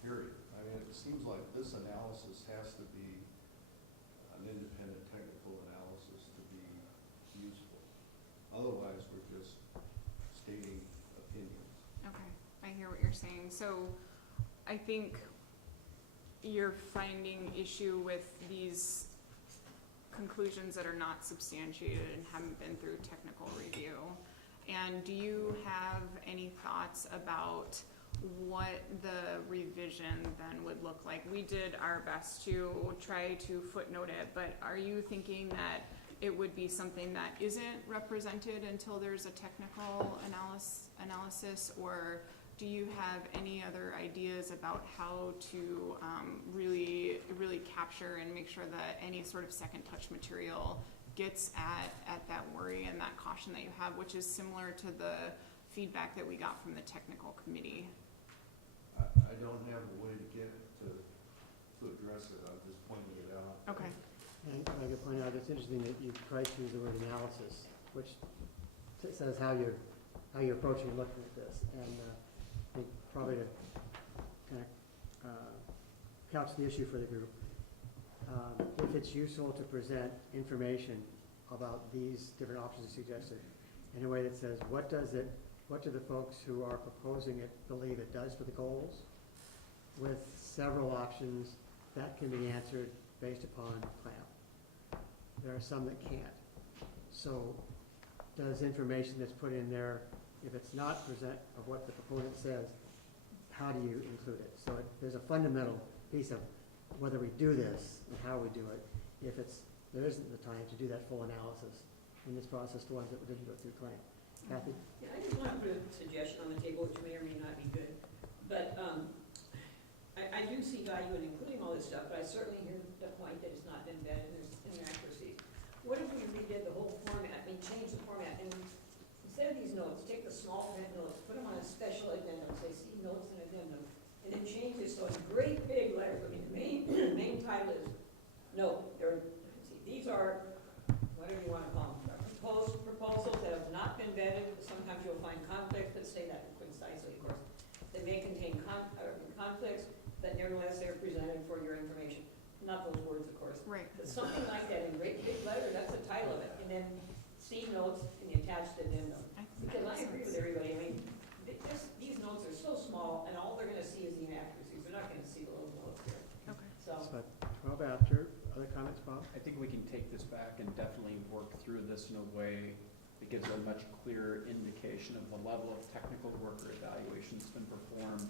period. I mean, it seems like this analysis has to be an independent technical analysis to be useful. Otherwise, we're just stating opinions. Okay, I hear what you're saying. So I think you're finding issue with these conclusions that are not substantiated and haven't been through technical review. And do you have any thoughts about what the revision then would look like? We did our best to try to footnote it, but are you thinking that it would be something that isn't represented until there's a technical analysis, or do you have any other ideas about how to really capture and make sure that any sort of second touch material gets at that worry and that caution that you have, which is similar to the feedback that we got from the technical committee? I I don't have a way to get to address it, I'm just pointing it out. Okay. And I could point out, it's interesting that you try to use the word analysis, which says how you're approaching and looking at this. And I think probably to kind of couch the issue for the group, if it's useful to present information about these different options you suggested in a way that says, what do the folks who are proposing it believe it does for the goals, with several options that can be answered based upon plan. There are some that can't. So does information that's put in there, if it's not present of what the proponent says, how do you include it? So there's a fundamental piece of whether we do this and how we do it. If there isn't the time to do that full analysis in this process, the ones that we didn't go through claim. Kathy? Yeah, I just want to put a suggestion on the table, which may or may not be good. But I do see value in including all this stuff, but I certainly hear the point that it's not been vetted and there's inaccuracies. What if we redid the whole format, change the format, and instead of these notes, take the small print notes, put them on a special addendum, say see notes and addendum, and then change it so it's great big letters. I mean, the main title is, these are, whatever you want to call them, proposals that have not been vetted. Sometimes you'll find conflicts that say that concisely, of course. They may contain conflicts, but nevertheless they're presented for your information. Not those words, of course. Right. But something like that in great big letters, that's the title of it. And then see notes and the attached addendum. Because I agree with everybody. I mean, these notes are so small, and all they're going to see is the inaccuracies. They're not going to see the little notes here. Okay. So. So 12 after. Other comments, Bob? I think we can take this back and definitely work through this in a way that gives a much clearer indication of the level of technical work or evaluation that's been performed,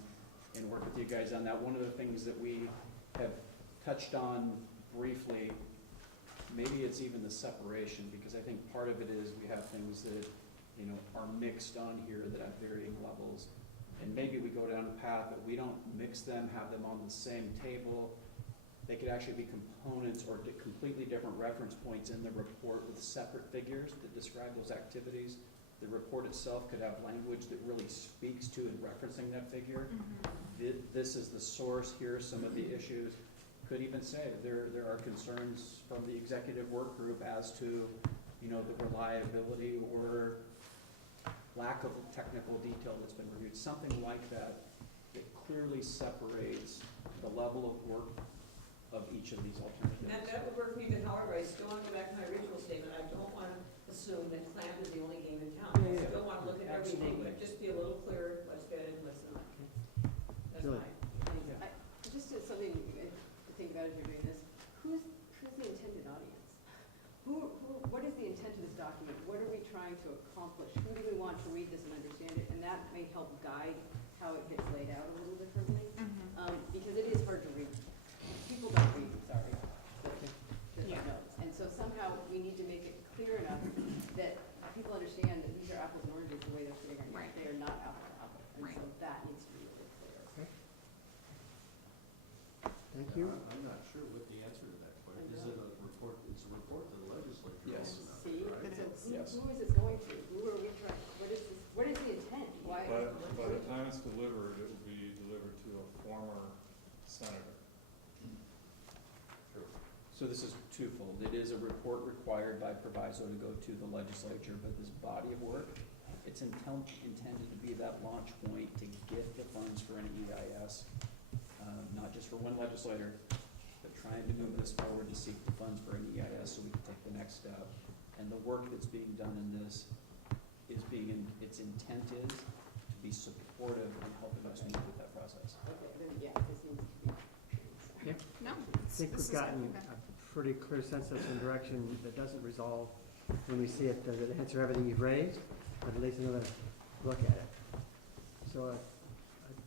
and work with you guys on that. One of the things that we have touched on briefly, maybe it's even the separation, because I think part of it is we have things that, you know, are mixed on here that have varying levels. And maybe we go down a path that we don't mix them, have them on the same table. They could actually be components or completely different reference points in the report with separate figures that describe those activities. The report itself could have language that really speaks to and referencing that figure. This is the source, here are some of the issues. Could even say that there are concerns from the executive work group as to, you know, the reliability or lack of technical detail that's been reviewed. Something like that that clearly separates the level of work of each of these alternatives. And that would work for me, but however, I still want to go back to my original statement. I don't want to assume that clamp is the only game in town. I still want to look at everything, but just be a little clearer what's good and what's not. That's Julie. fine. Just as something to think about as you're doing this, who's the intended audience? What is the intent of this document? What are we trying to accomplish? Who do we want to read this and understand it? And that may help guide how it gets laid out a little differently, because it is hard to read. People don't read, sorry, the notes. And so somehow we need to make it clear enough that people understand that these are apples and oranges the way they're sitting right now. Right. They are not apple to apple. And Right. so that needs to be really clear. Thank you. I'm not sure what the answer to that question is. Is it a report? It's a report to the legislature. Yes. See, Right? It is. Yes. who is it going to? Who are we trying, what is this, what is the intent? Why? By the time it's delivered, it will be delivered to a former senator. So this is twofold. It is a report required by proviso to go to the legislature, but this body of work, it's intended to be that launch point to get the funds for an EIS, not just for one legislator, but trying to move this forward to seek the funds for an EIS so we can take the next step. And the work that's being done in this is its intent is to be supportive and helping us move with that process. Okay, then, yeah, this needs to be. No. I think we've gotten a pretty clear sense of some direction that doesn't resolve when we see it, does it answer everything you've raised, but at least another look at it. So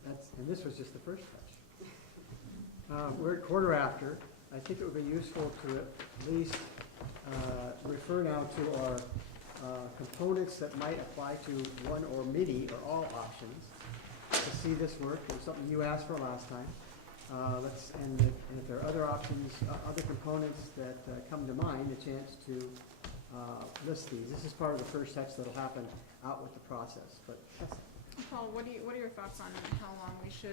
and this was just the first touch. We're at quarter after. I think it would be useful to at least refer now to our components that might apply to one or many or all options to see this work. It was something you asked for last time. And if there are other options, other components that come to mind, a chance to list these. This is part of the first text that'll happen out with the process, but that's Paul, what are your thoughts on how long we should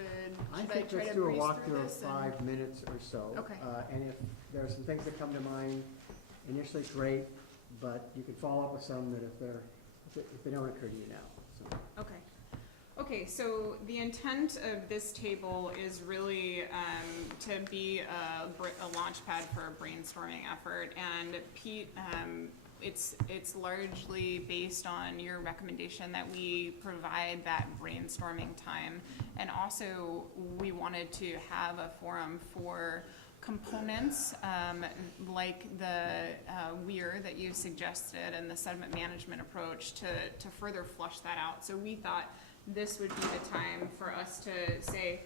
I I think try let's to do a breeze through walkthrough of this and- 5 minutes or so. Okay. And if there are some things that come to mind initially, great, but you can follow up with some that if they don't occur to you now, so. Okay. Okay, so the intent of this table is really to be a launch pad for a brainstorming effort. And Pete, it's largely based on your recommendation that we provide that brainstorming time. And also, we wanted to have a forum for components like the WEIR that you suggested and the sediment management approach to further flush that out. So we thought this would be the time for us to say,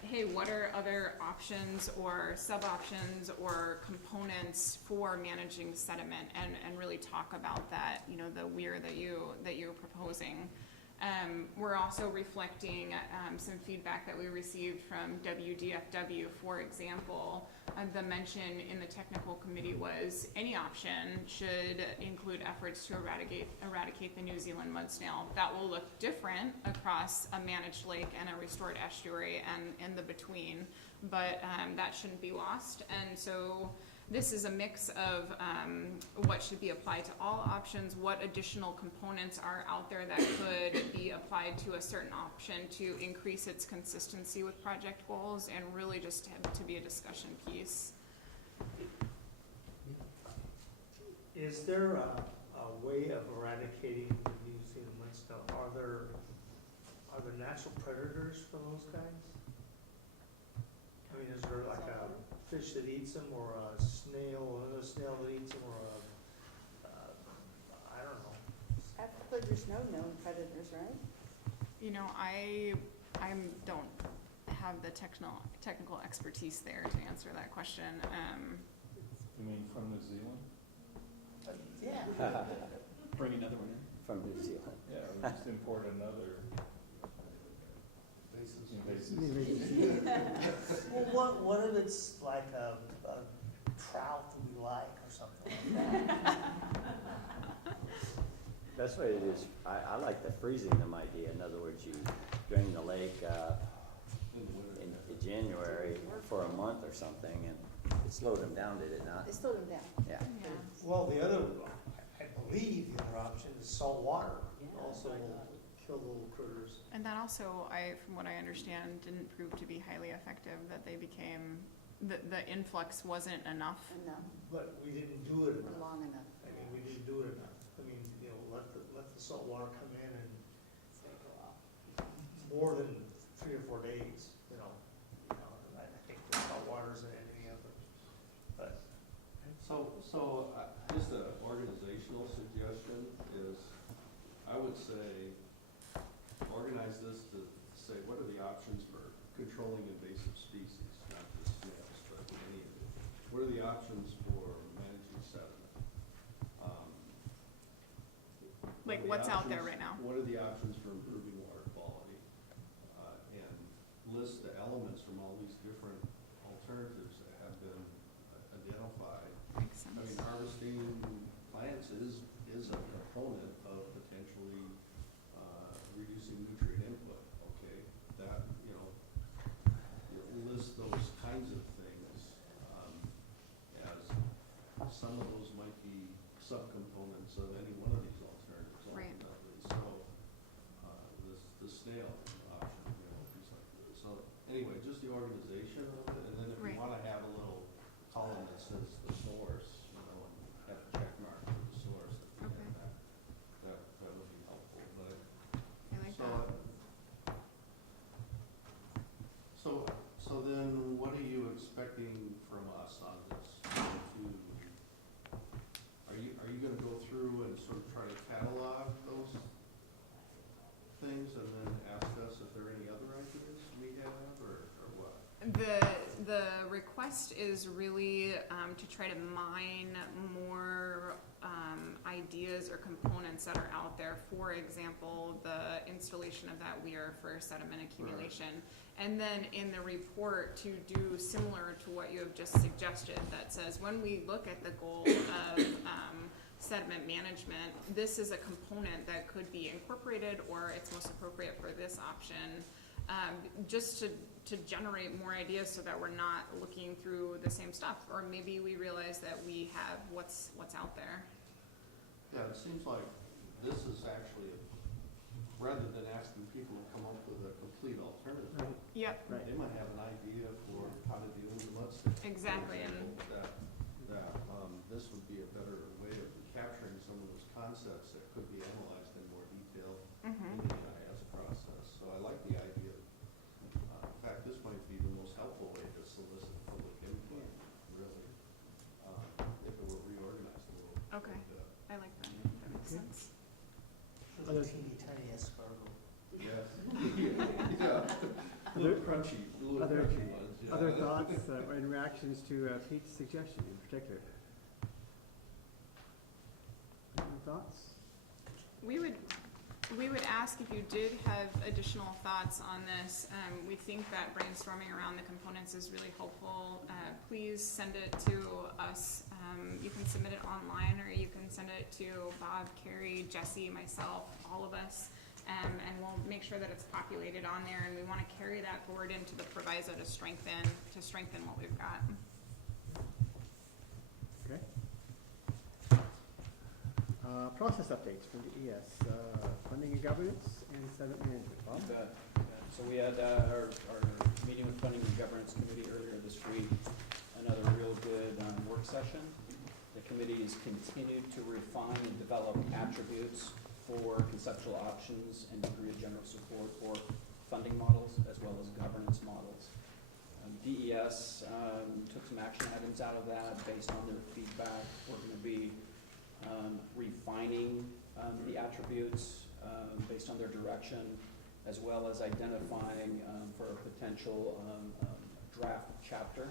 hey, what are other options or sub-options or components for managing sediment, and really talk about that, the WEIR that you're proposing. We're also reflecting some feedback that we received from WDFW. For example, the mention in the technical committee was any option should include efforts to eradicate the New Zealand mud snail. That will look different across a managed lake and a restored estuary and in the between, but that shouldn't be lost. And so this is a mix of what should be applied to all options, what additional components are out there that could be applied to a certain option to increase its consistency with project goals, and really just to be a discussion piece. Is there a way of eradicating the New Zealand mud snail? Are there natural predators for those guys? I mean, is there like a fish that eats them, or a snail, another snail that eats them, or I don't know. I've heard there's no known predators, right? I don't have the technical expertise there to answer that question. You mean from New Zealand? Yeah. Bring another one in. From New Zealand. Yeah, or just import another invasive. Well, what if it's like a trout that we like or something like that? Best way to do is, I like the freezing them idea. In other words, you drain the lake in January for a month or something, and it slowed them down, did it not? They slowed them down. Yeah. Yeah. Well, the other, I believe the other option is salt water. Also will kill little critters. And that also, from what I understand, didn't prove to be highly effective, that they became, the influx wasn't enough. No, But we didn't do it enough. long enough. I mean, we didn't do it enough. I mean, let the salt water come in and more than 3 or 4 days, I think the salt water isn't any of it. But So just an organizational suggestion is, I would say, organize this to say, what are the options for controlling invasive species, not just snails, but any of it? What are the options for managing sediment? Like What are the what's out there options- right now? What are the options for improving water quality? And list the elements from all these different alternatives that have been identified. Makes I mean, sense. harvesting plants is a component of potentially reducing nutrient input, okay? That, list those kinds of things as some of those might be subcomponents of any one of these alternatives Right. ultimately. So, the snail option, things like that. So, anyway, just the organization of it, and then if Right. you wanna have a little column that says the source, and have a check mark for the source, Okay. that would be helpful, but. I like that. So then what are you expecting from us on this? Are you gonna go through and sort of try to catalog those things and then ask us if there are any other ideas we have, or what? The request is really to try to mine more ideas or components that are out there. For example, the installation of that WEIR for sediment accumulation. And then in the report to do similar to what you have just suggested, that says when we look at the goal of sediment management, this is a component that could be incorporated, or it's most appropriate for this option, just to generate more ideas so that we're not looking through the same stuff, or maybe we realize that we have what's out there. Yeah, it seems like this is actually, rather than asking people to come up with a complete alternative, Right. Yep, Right. they might have an idea for how to deal with the mud stick. for exactly, and example, this would be a better way of capturing some of those concepts that could be analyzed in more detail in the EIS process. So I like the idea. In fact, this might be the most helpful way to solicit public input, really, if it were reorganized a little. Okay. bit. I like that, that makes Okay. sense. Other- Teeny tiny escargot. Yes. Yeah. Little crunchy Other- ones, yeah. Other thoughts or reactions to Pete's suggestion in particular? Other thoughts? We would ask if you did have additional thoughts on this. We think that brainstorming around the components is really helpful. Please send it to us. You can submit it online, or you can send it to Bob, Carrie, Jesse, myself, all of us. And we'll make sure that it's populated on there, and we want to carry that forward into the proviso to strengthen what we've got. Okay. Process updates from the ES, funding and governance and sediment management. Bob? You bet. So we had our meeting with Funding and Governance Committee earlier this week, another real good work session. The committee has continued to refine and develop attributes for conceptual options and degree of general support for funding models as well as governance models. DES took some action items out of that based on their feedback. We're going to be refining the attributes based on their direction, as well as identifying for a potential draft chapter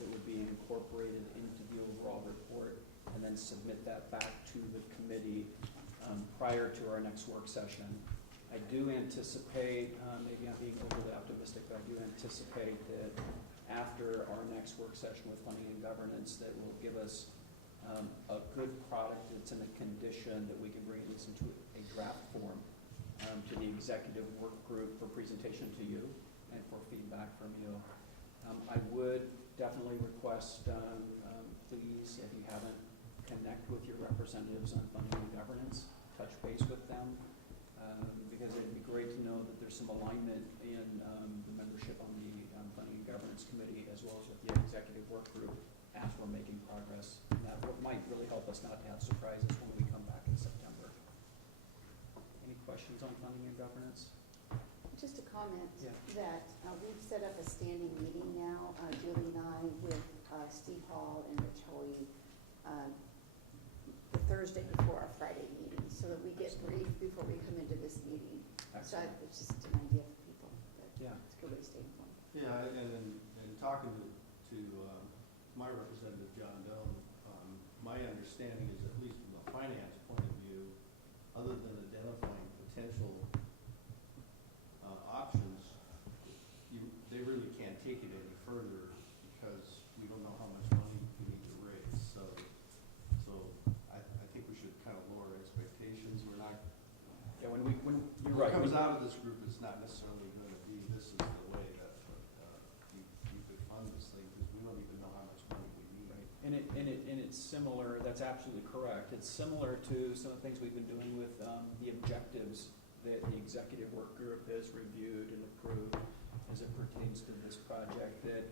that would be incorporated into the overall report, and then submit that back to the committee prior to our next work session. I do anticipate, maybe I'm being overly optimistic, but I do anticipate that after our next work session with Funding and Governance, that will give us a good product that's in a condition that we can bring this into a draft form to the executive work group for presentation to you and for feedback from you. I would definitely request, please, if you haven't, connect with your representatives on Funding and Governance, touch base with them, because it'd be great to know that there's some alignment in the membership on the Funding and Governance Committee, as well as with the executive work group, as we're making progress. And that might really help us not to have surprises when we come back in September. Any questions on Funding and Governance? Just a comment Yeah. that we've set up a standing meeting now, Julie and I, with Steve Hall and Rich Hoey, the Thursday before our Friday meeting, so that we get briefed before we come into this meeting. So Excellent. it's just an idea for people, but Yeah. it's a good way to stay informed. Yeah, and talking to my representative, John Doan, my understanding is, at least from a finance point of view, other than identifying potential options, they really can't take it any further because we don't know how much money we need to raise. So I think we should kind of lower expectations. We're not, Yeah, when you're what right. comes out of this group is not necessarily going to be, this is the way that you could fund this thing, because we don't even know how much money we need. Right. And it's similar, that's absolutely correct. It's similar to some of the things we've been doing with the objectives that the executive work group has reviewed and approved as it pertains to this project, that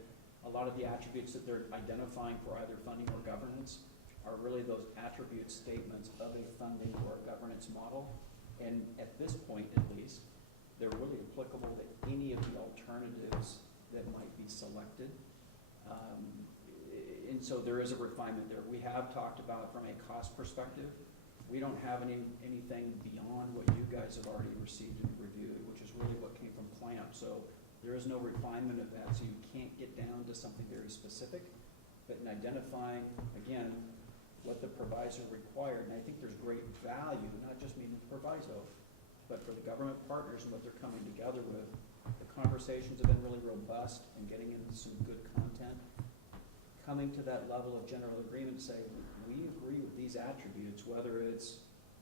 a lot of the attributes that they're identifying for either funding or governance are really those attribute statements of a funding or a governance model. And at this point, at least, they're really applicable to any of the alternatives that might be selected. And so there is a refinement there. We have talked about from a cost perspective, we don't have anything beyond what you guys have already received and reviewed, which is really what came from CLAMP. So there is no refinement of that, so you can't get down to something very specific. But in identifying, again, what the proviso required, and I think there's great value, not just meeting the proviso, but for the government partners and what they're coming together with. The conversations have been really robust and getting into some good content. coming to that level of general agreement to say, we agree with these attributes, whether it's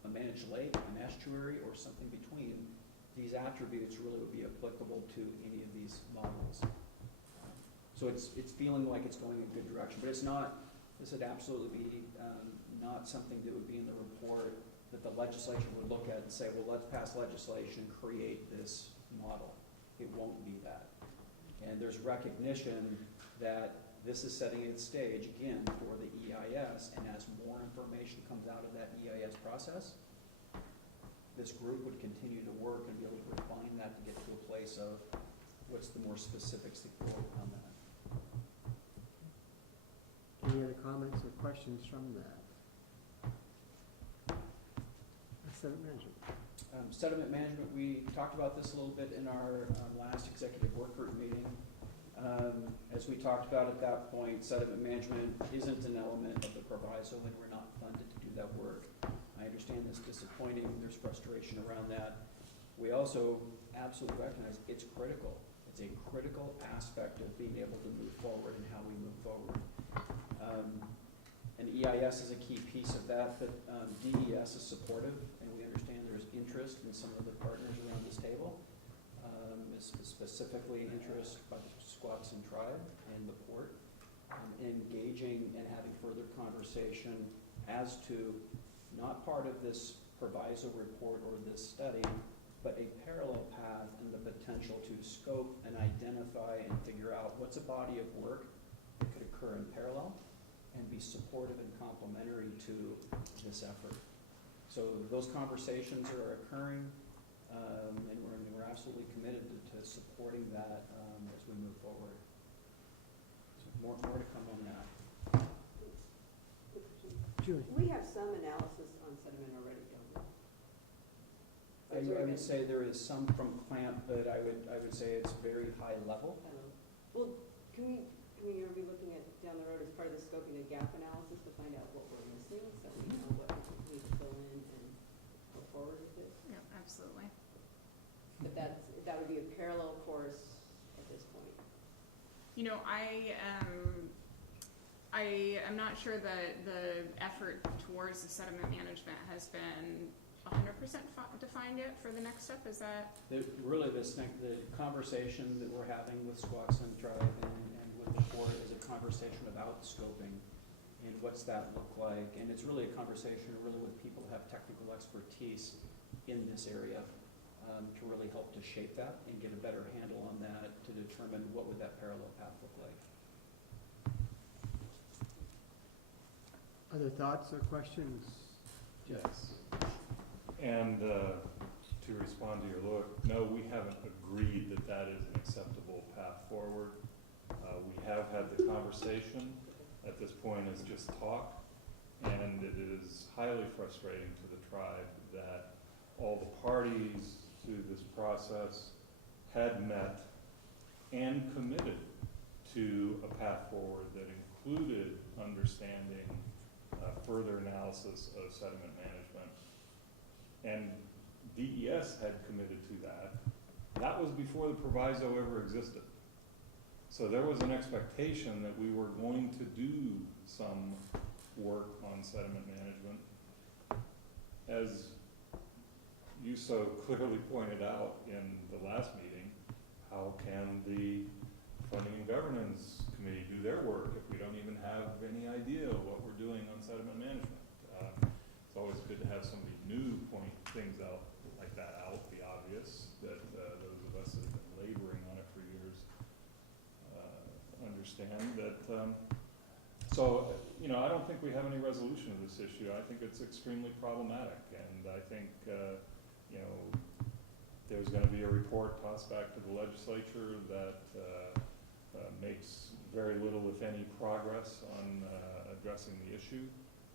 a managed lake, an estuary, or something between, these attributes really would be applicable to any of these models. So it's feeling like it's going in a good direction, but it's not, this would absolutely be not something that would be in the report that the legislature would look at and say, well, let's pass legislation and create this model. It won't be that. And there's recognition that this is setting its stage, again, for the EIS, and as more information comes out of that EIS process, this group would continue to work and be able to refine that to get to a place of what's the more specifics to go on that. Any other comments or questions from that? Sediment management. Sediment management, we talked about this a little bit in our last executive work group meeting. As we talked about at that point, sediment management isn't an element of the proviso, and we're not funded to do that work. I understand it's disappointing, there's frustration around that. We also absolutely recognize it's critical. It's a critical aspect of being able to move forward and how we move forward. And EIS is a key piece of that, DES is supportive, and we understand there's interest in some of the partners around this table, specifically interest by the Squaxin tribe and the port, engaging and having further conversation as to not part of this proviso report or this study, but a parallel path and the potential to scope and identify and figure out what's a body of work that could occur in parallel and be supportive and complementary to this effort. So those conversations are occurring, and we're absolutely committed to supporting that as we move forward. So more to come on that. Julie? We have some analysis on sediment already, don't we? I would say there is some from CLAMP, but I would say it's very high level. Well, can we be looking at down the road as part of the scoping and gap analysis to find out what we're missing, so we know what we need to fill in and go forward with this? Yep, absolutely. But that would be a parallel course at this point. You know, I am not sure that the effort towards the sediment management has been 100% defined yet for the next step. Is that? Really, the conversation that we're having with Squaxin tribe and with the port is a conversation about scoping and what's that look like. And it's really a conversation really with people who have technical expertise in this area to really help to shape that and get a better handle on that to determine what would that parallel path look like. Other thoughts or questions? Yes. And to respond to your look, no, we haven't agreed that that is an acceptable path forward. We have had the conversation. At this point, it's just talk, and it is highly frustrating to the tribe that all the parties to this process had met and committed to a path forward that included understanding further analysis of sediment management. And DES had committed to that. That was before the proviso ever existed. So there was an expectation that we were going to do some work on sediment management. As you so clearly pointed out in the last meeting, how can the Funding and Governance Committee do their work if we don't even have any idea of what we're doing on sediment management? It's always good to have somebody new point things out like that out, the obvious, that those of us that have been laboring on it for years understand that. So, you know, I don't think we have any resolution of this issue. I think it's extremely problematic, and I think, you know, there's going to be a report tossed back to the legislature that makes very little, if any, progress on addressing the issue,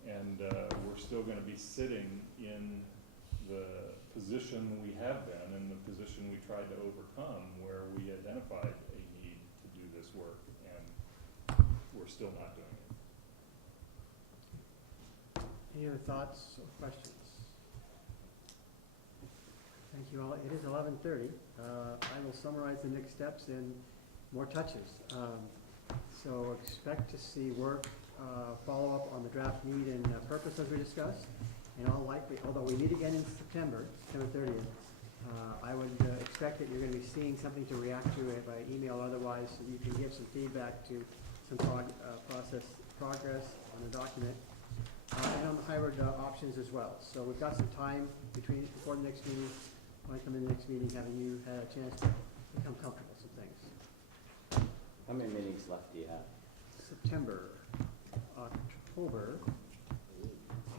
and we're still going to be sitting in the position we have been, and the position we tried to overcome, where we identified a need to do this work, and we're still not doing it. Any other thoughts or questions? Thank you all. It is 11:30. I will summarize the next steps in more touches. So expect to see work, follow up on the draft need and purpose as we discussed. And all likely, although we meet again in September 30th, I would expect that you're going to be seeing something to react to by email or otherwise, so you can give some feedback to some progress on the document, and on the hybrid options as well. So we've got some time before the next meeting, when I come in the next meeting, having you had a chance to become comfortable with some things. How many meetings left do you have? September, October,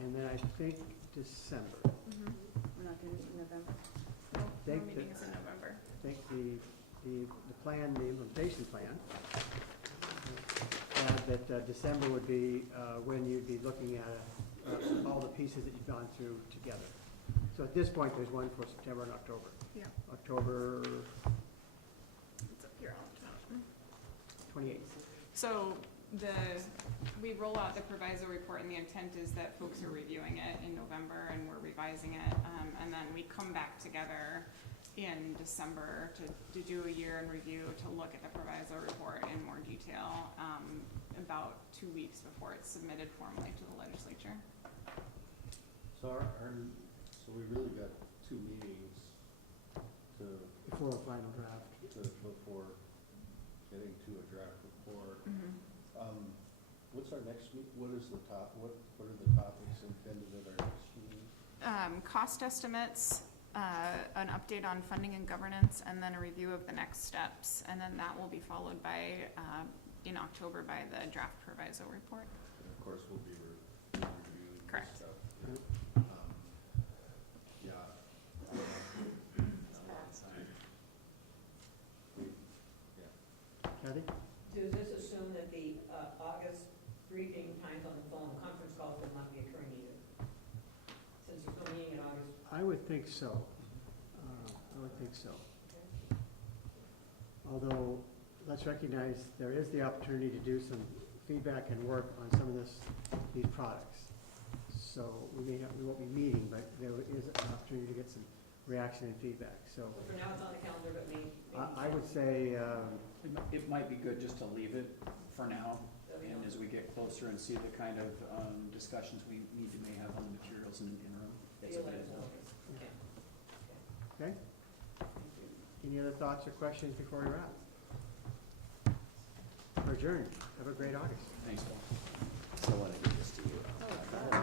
and then I think December. Mhm. We're not gonna meet in November. No Think meeting that- is in November. I think the plan, the implementation plan, that December would be when you'd be looking at all the pieces that you've gone through together. So at this point, there's one for September and October. Yeah. October It's up here on top. 28th. So we roll out the proviso report, and the intent is that folks are reviewing it in November and we're revising it. And then we come back together in December to do a year in review, to look at the proviso report in more detail, about 2 weeks before it's submitted formally to the legislature. So so we really got 2 meetings Before a final draft. before getting to a draft report. What's our next meet, what are the topics intended at our next meeting? Cost estimates, an update on funding and governance, and then a review of the next steps. And then that will be followed by, in October, by the draft proviso report. And of course, we'll be reviewing this Correct. stuff. Yeah. Kathy? Does this assume that the August briefing times on the phone, conference calls will not be occurring either? Since there's no meeting in August? I would think so. Although, let's recognize there is the opportunity to do some feedback and work on some of these products. So we won't be meeting, but there is an opportunity to get some reaction and feedback. So For now, it's on the calendar, but maybe. I would say, It might be good just to leave it for now, Okay. and as we get closer and see the kind of discussions we may have on the materials in the interim. It's You'll let us know. available. Okay. okay? Thank you. Any other thoughts or questions before we wrap? We're adjourned. Have a great August. Thanks, Paul. So I want to give this to you. Oh, God.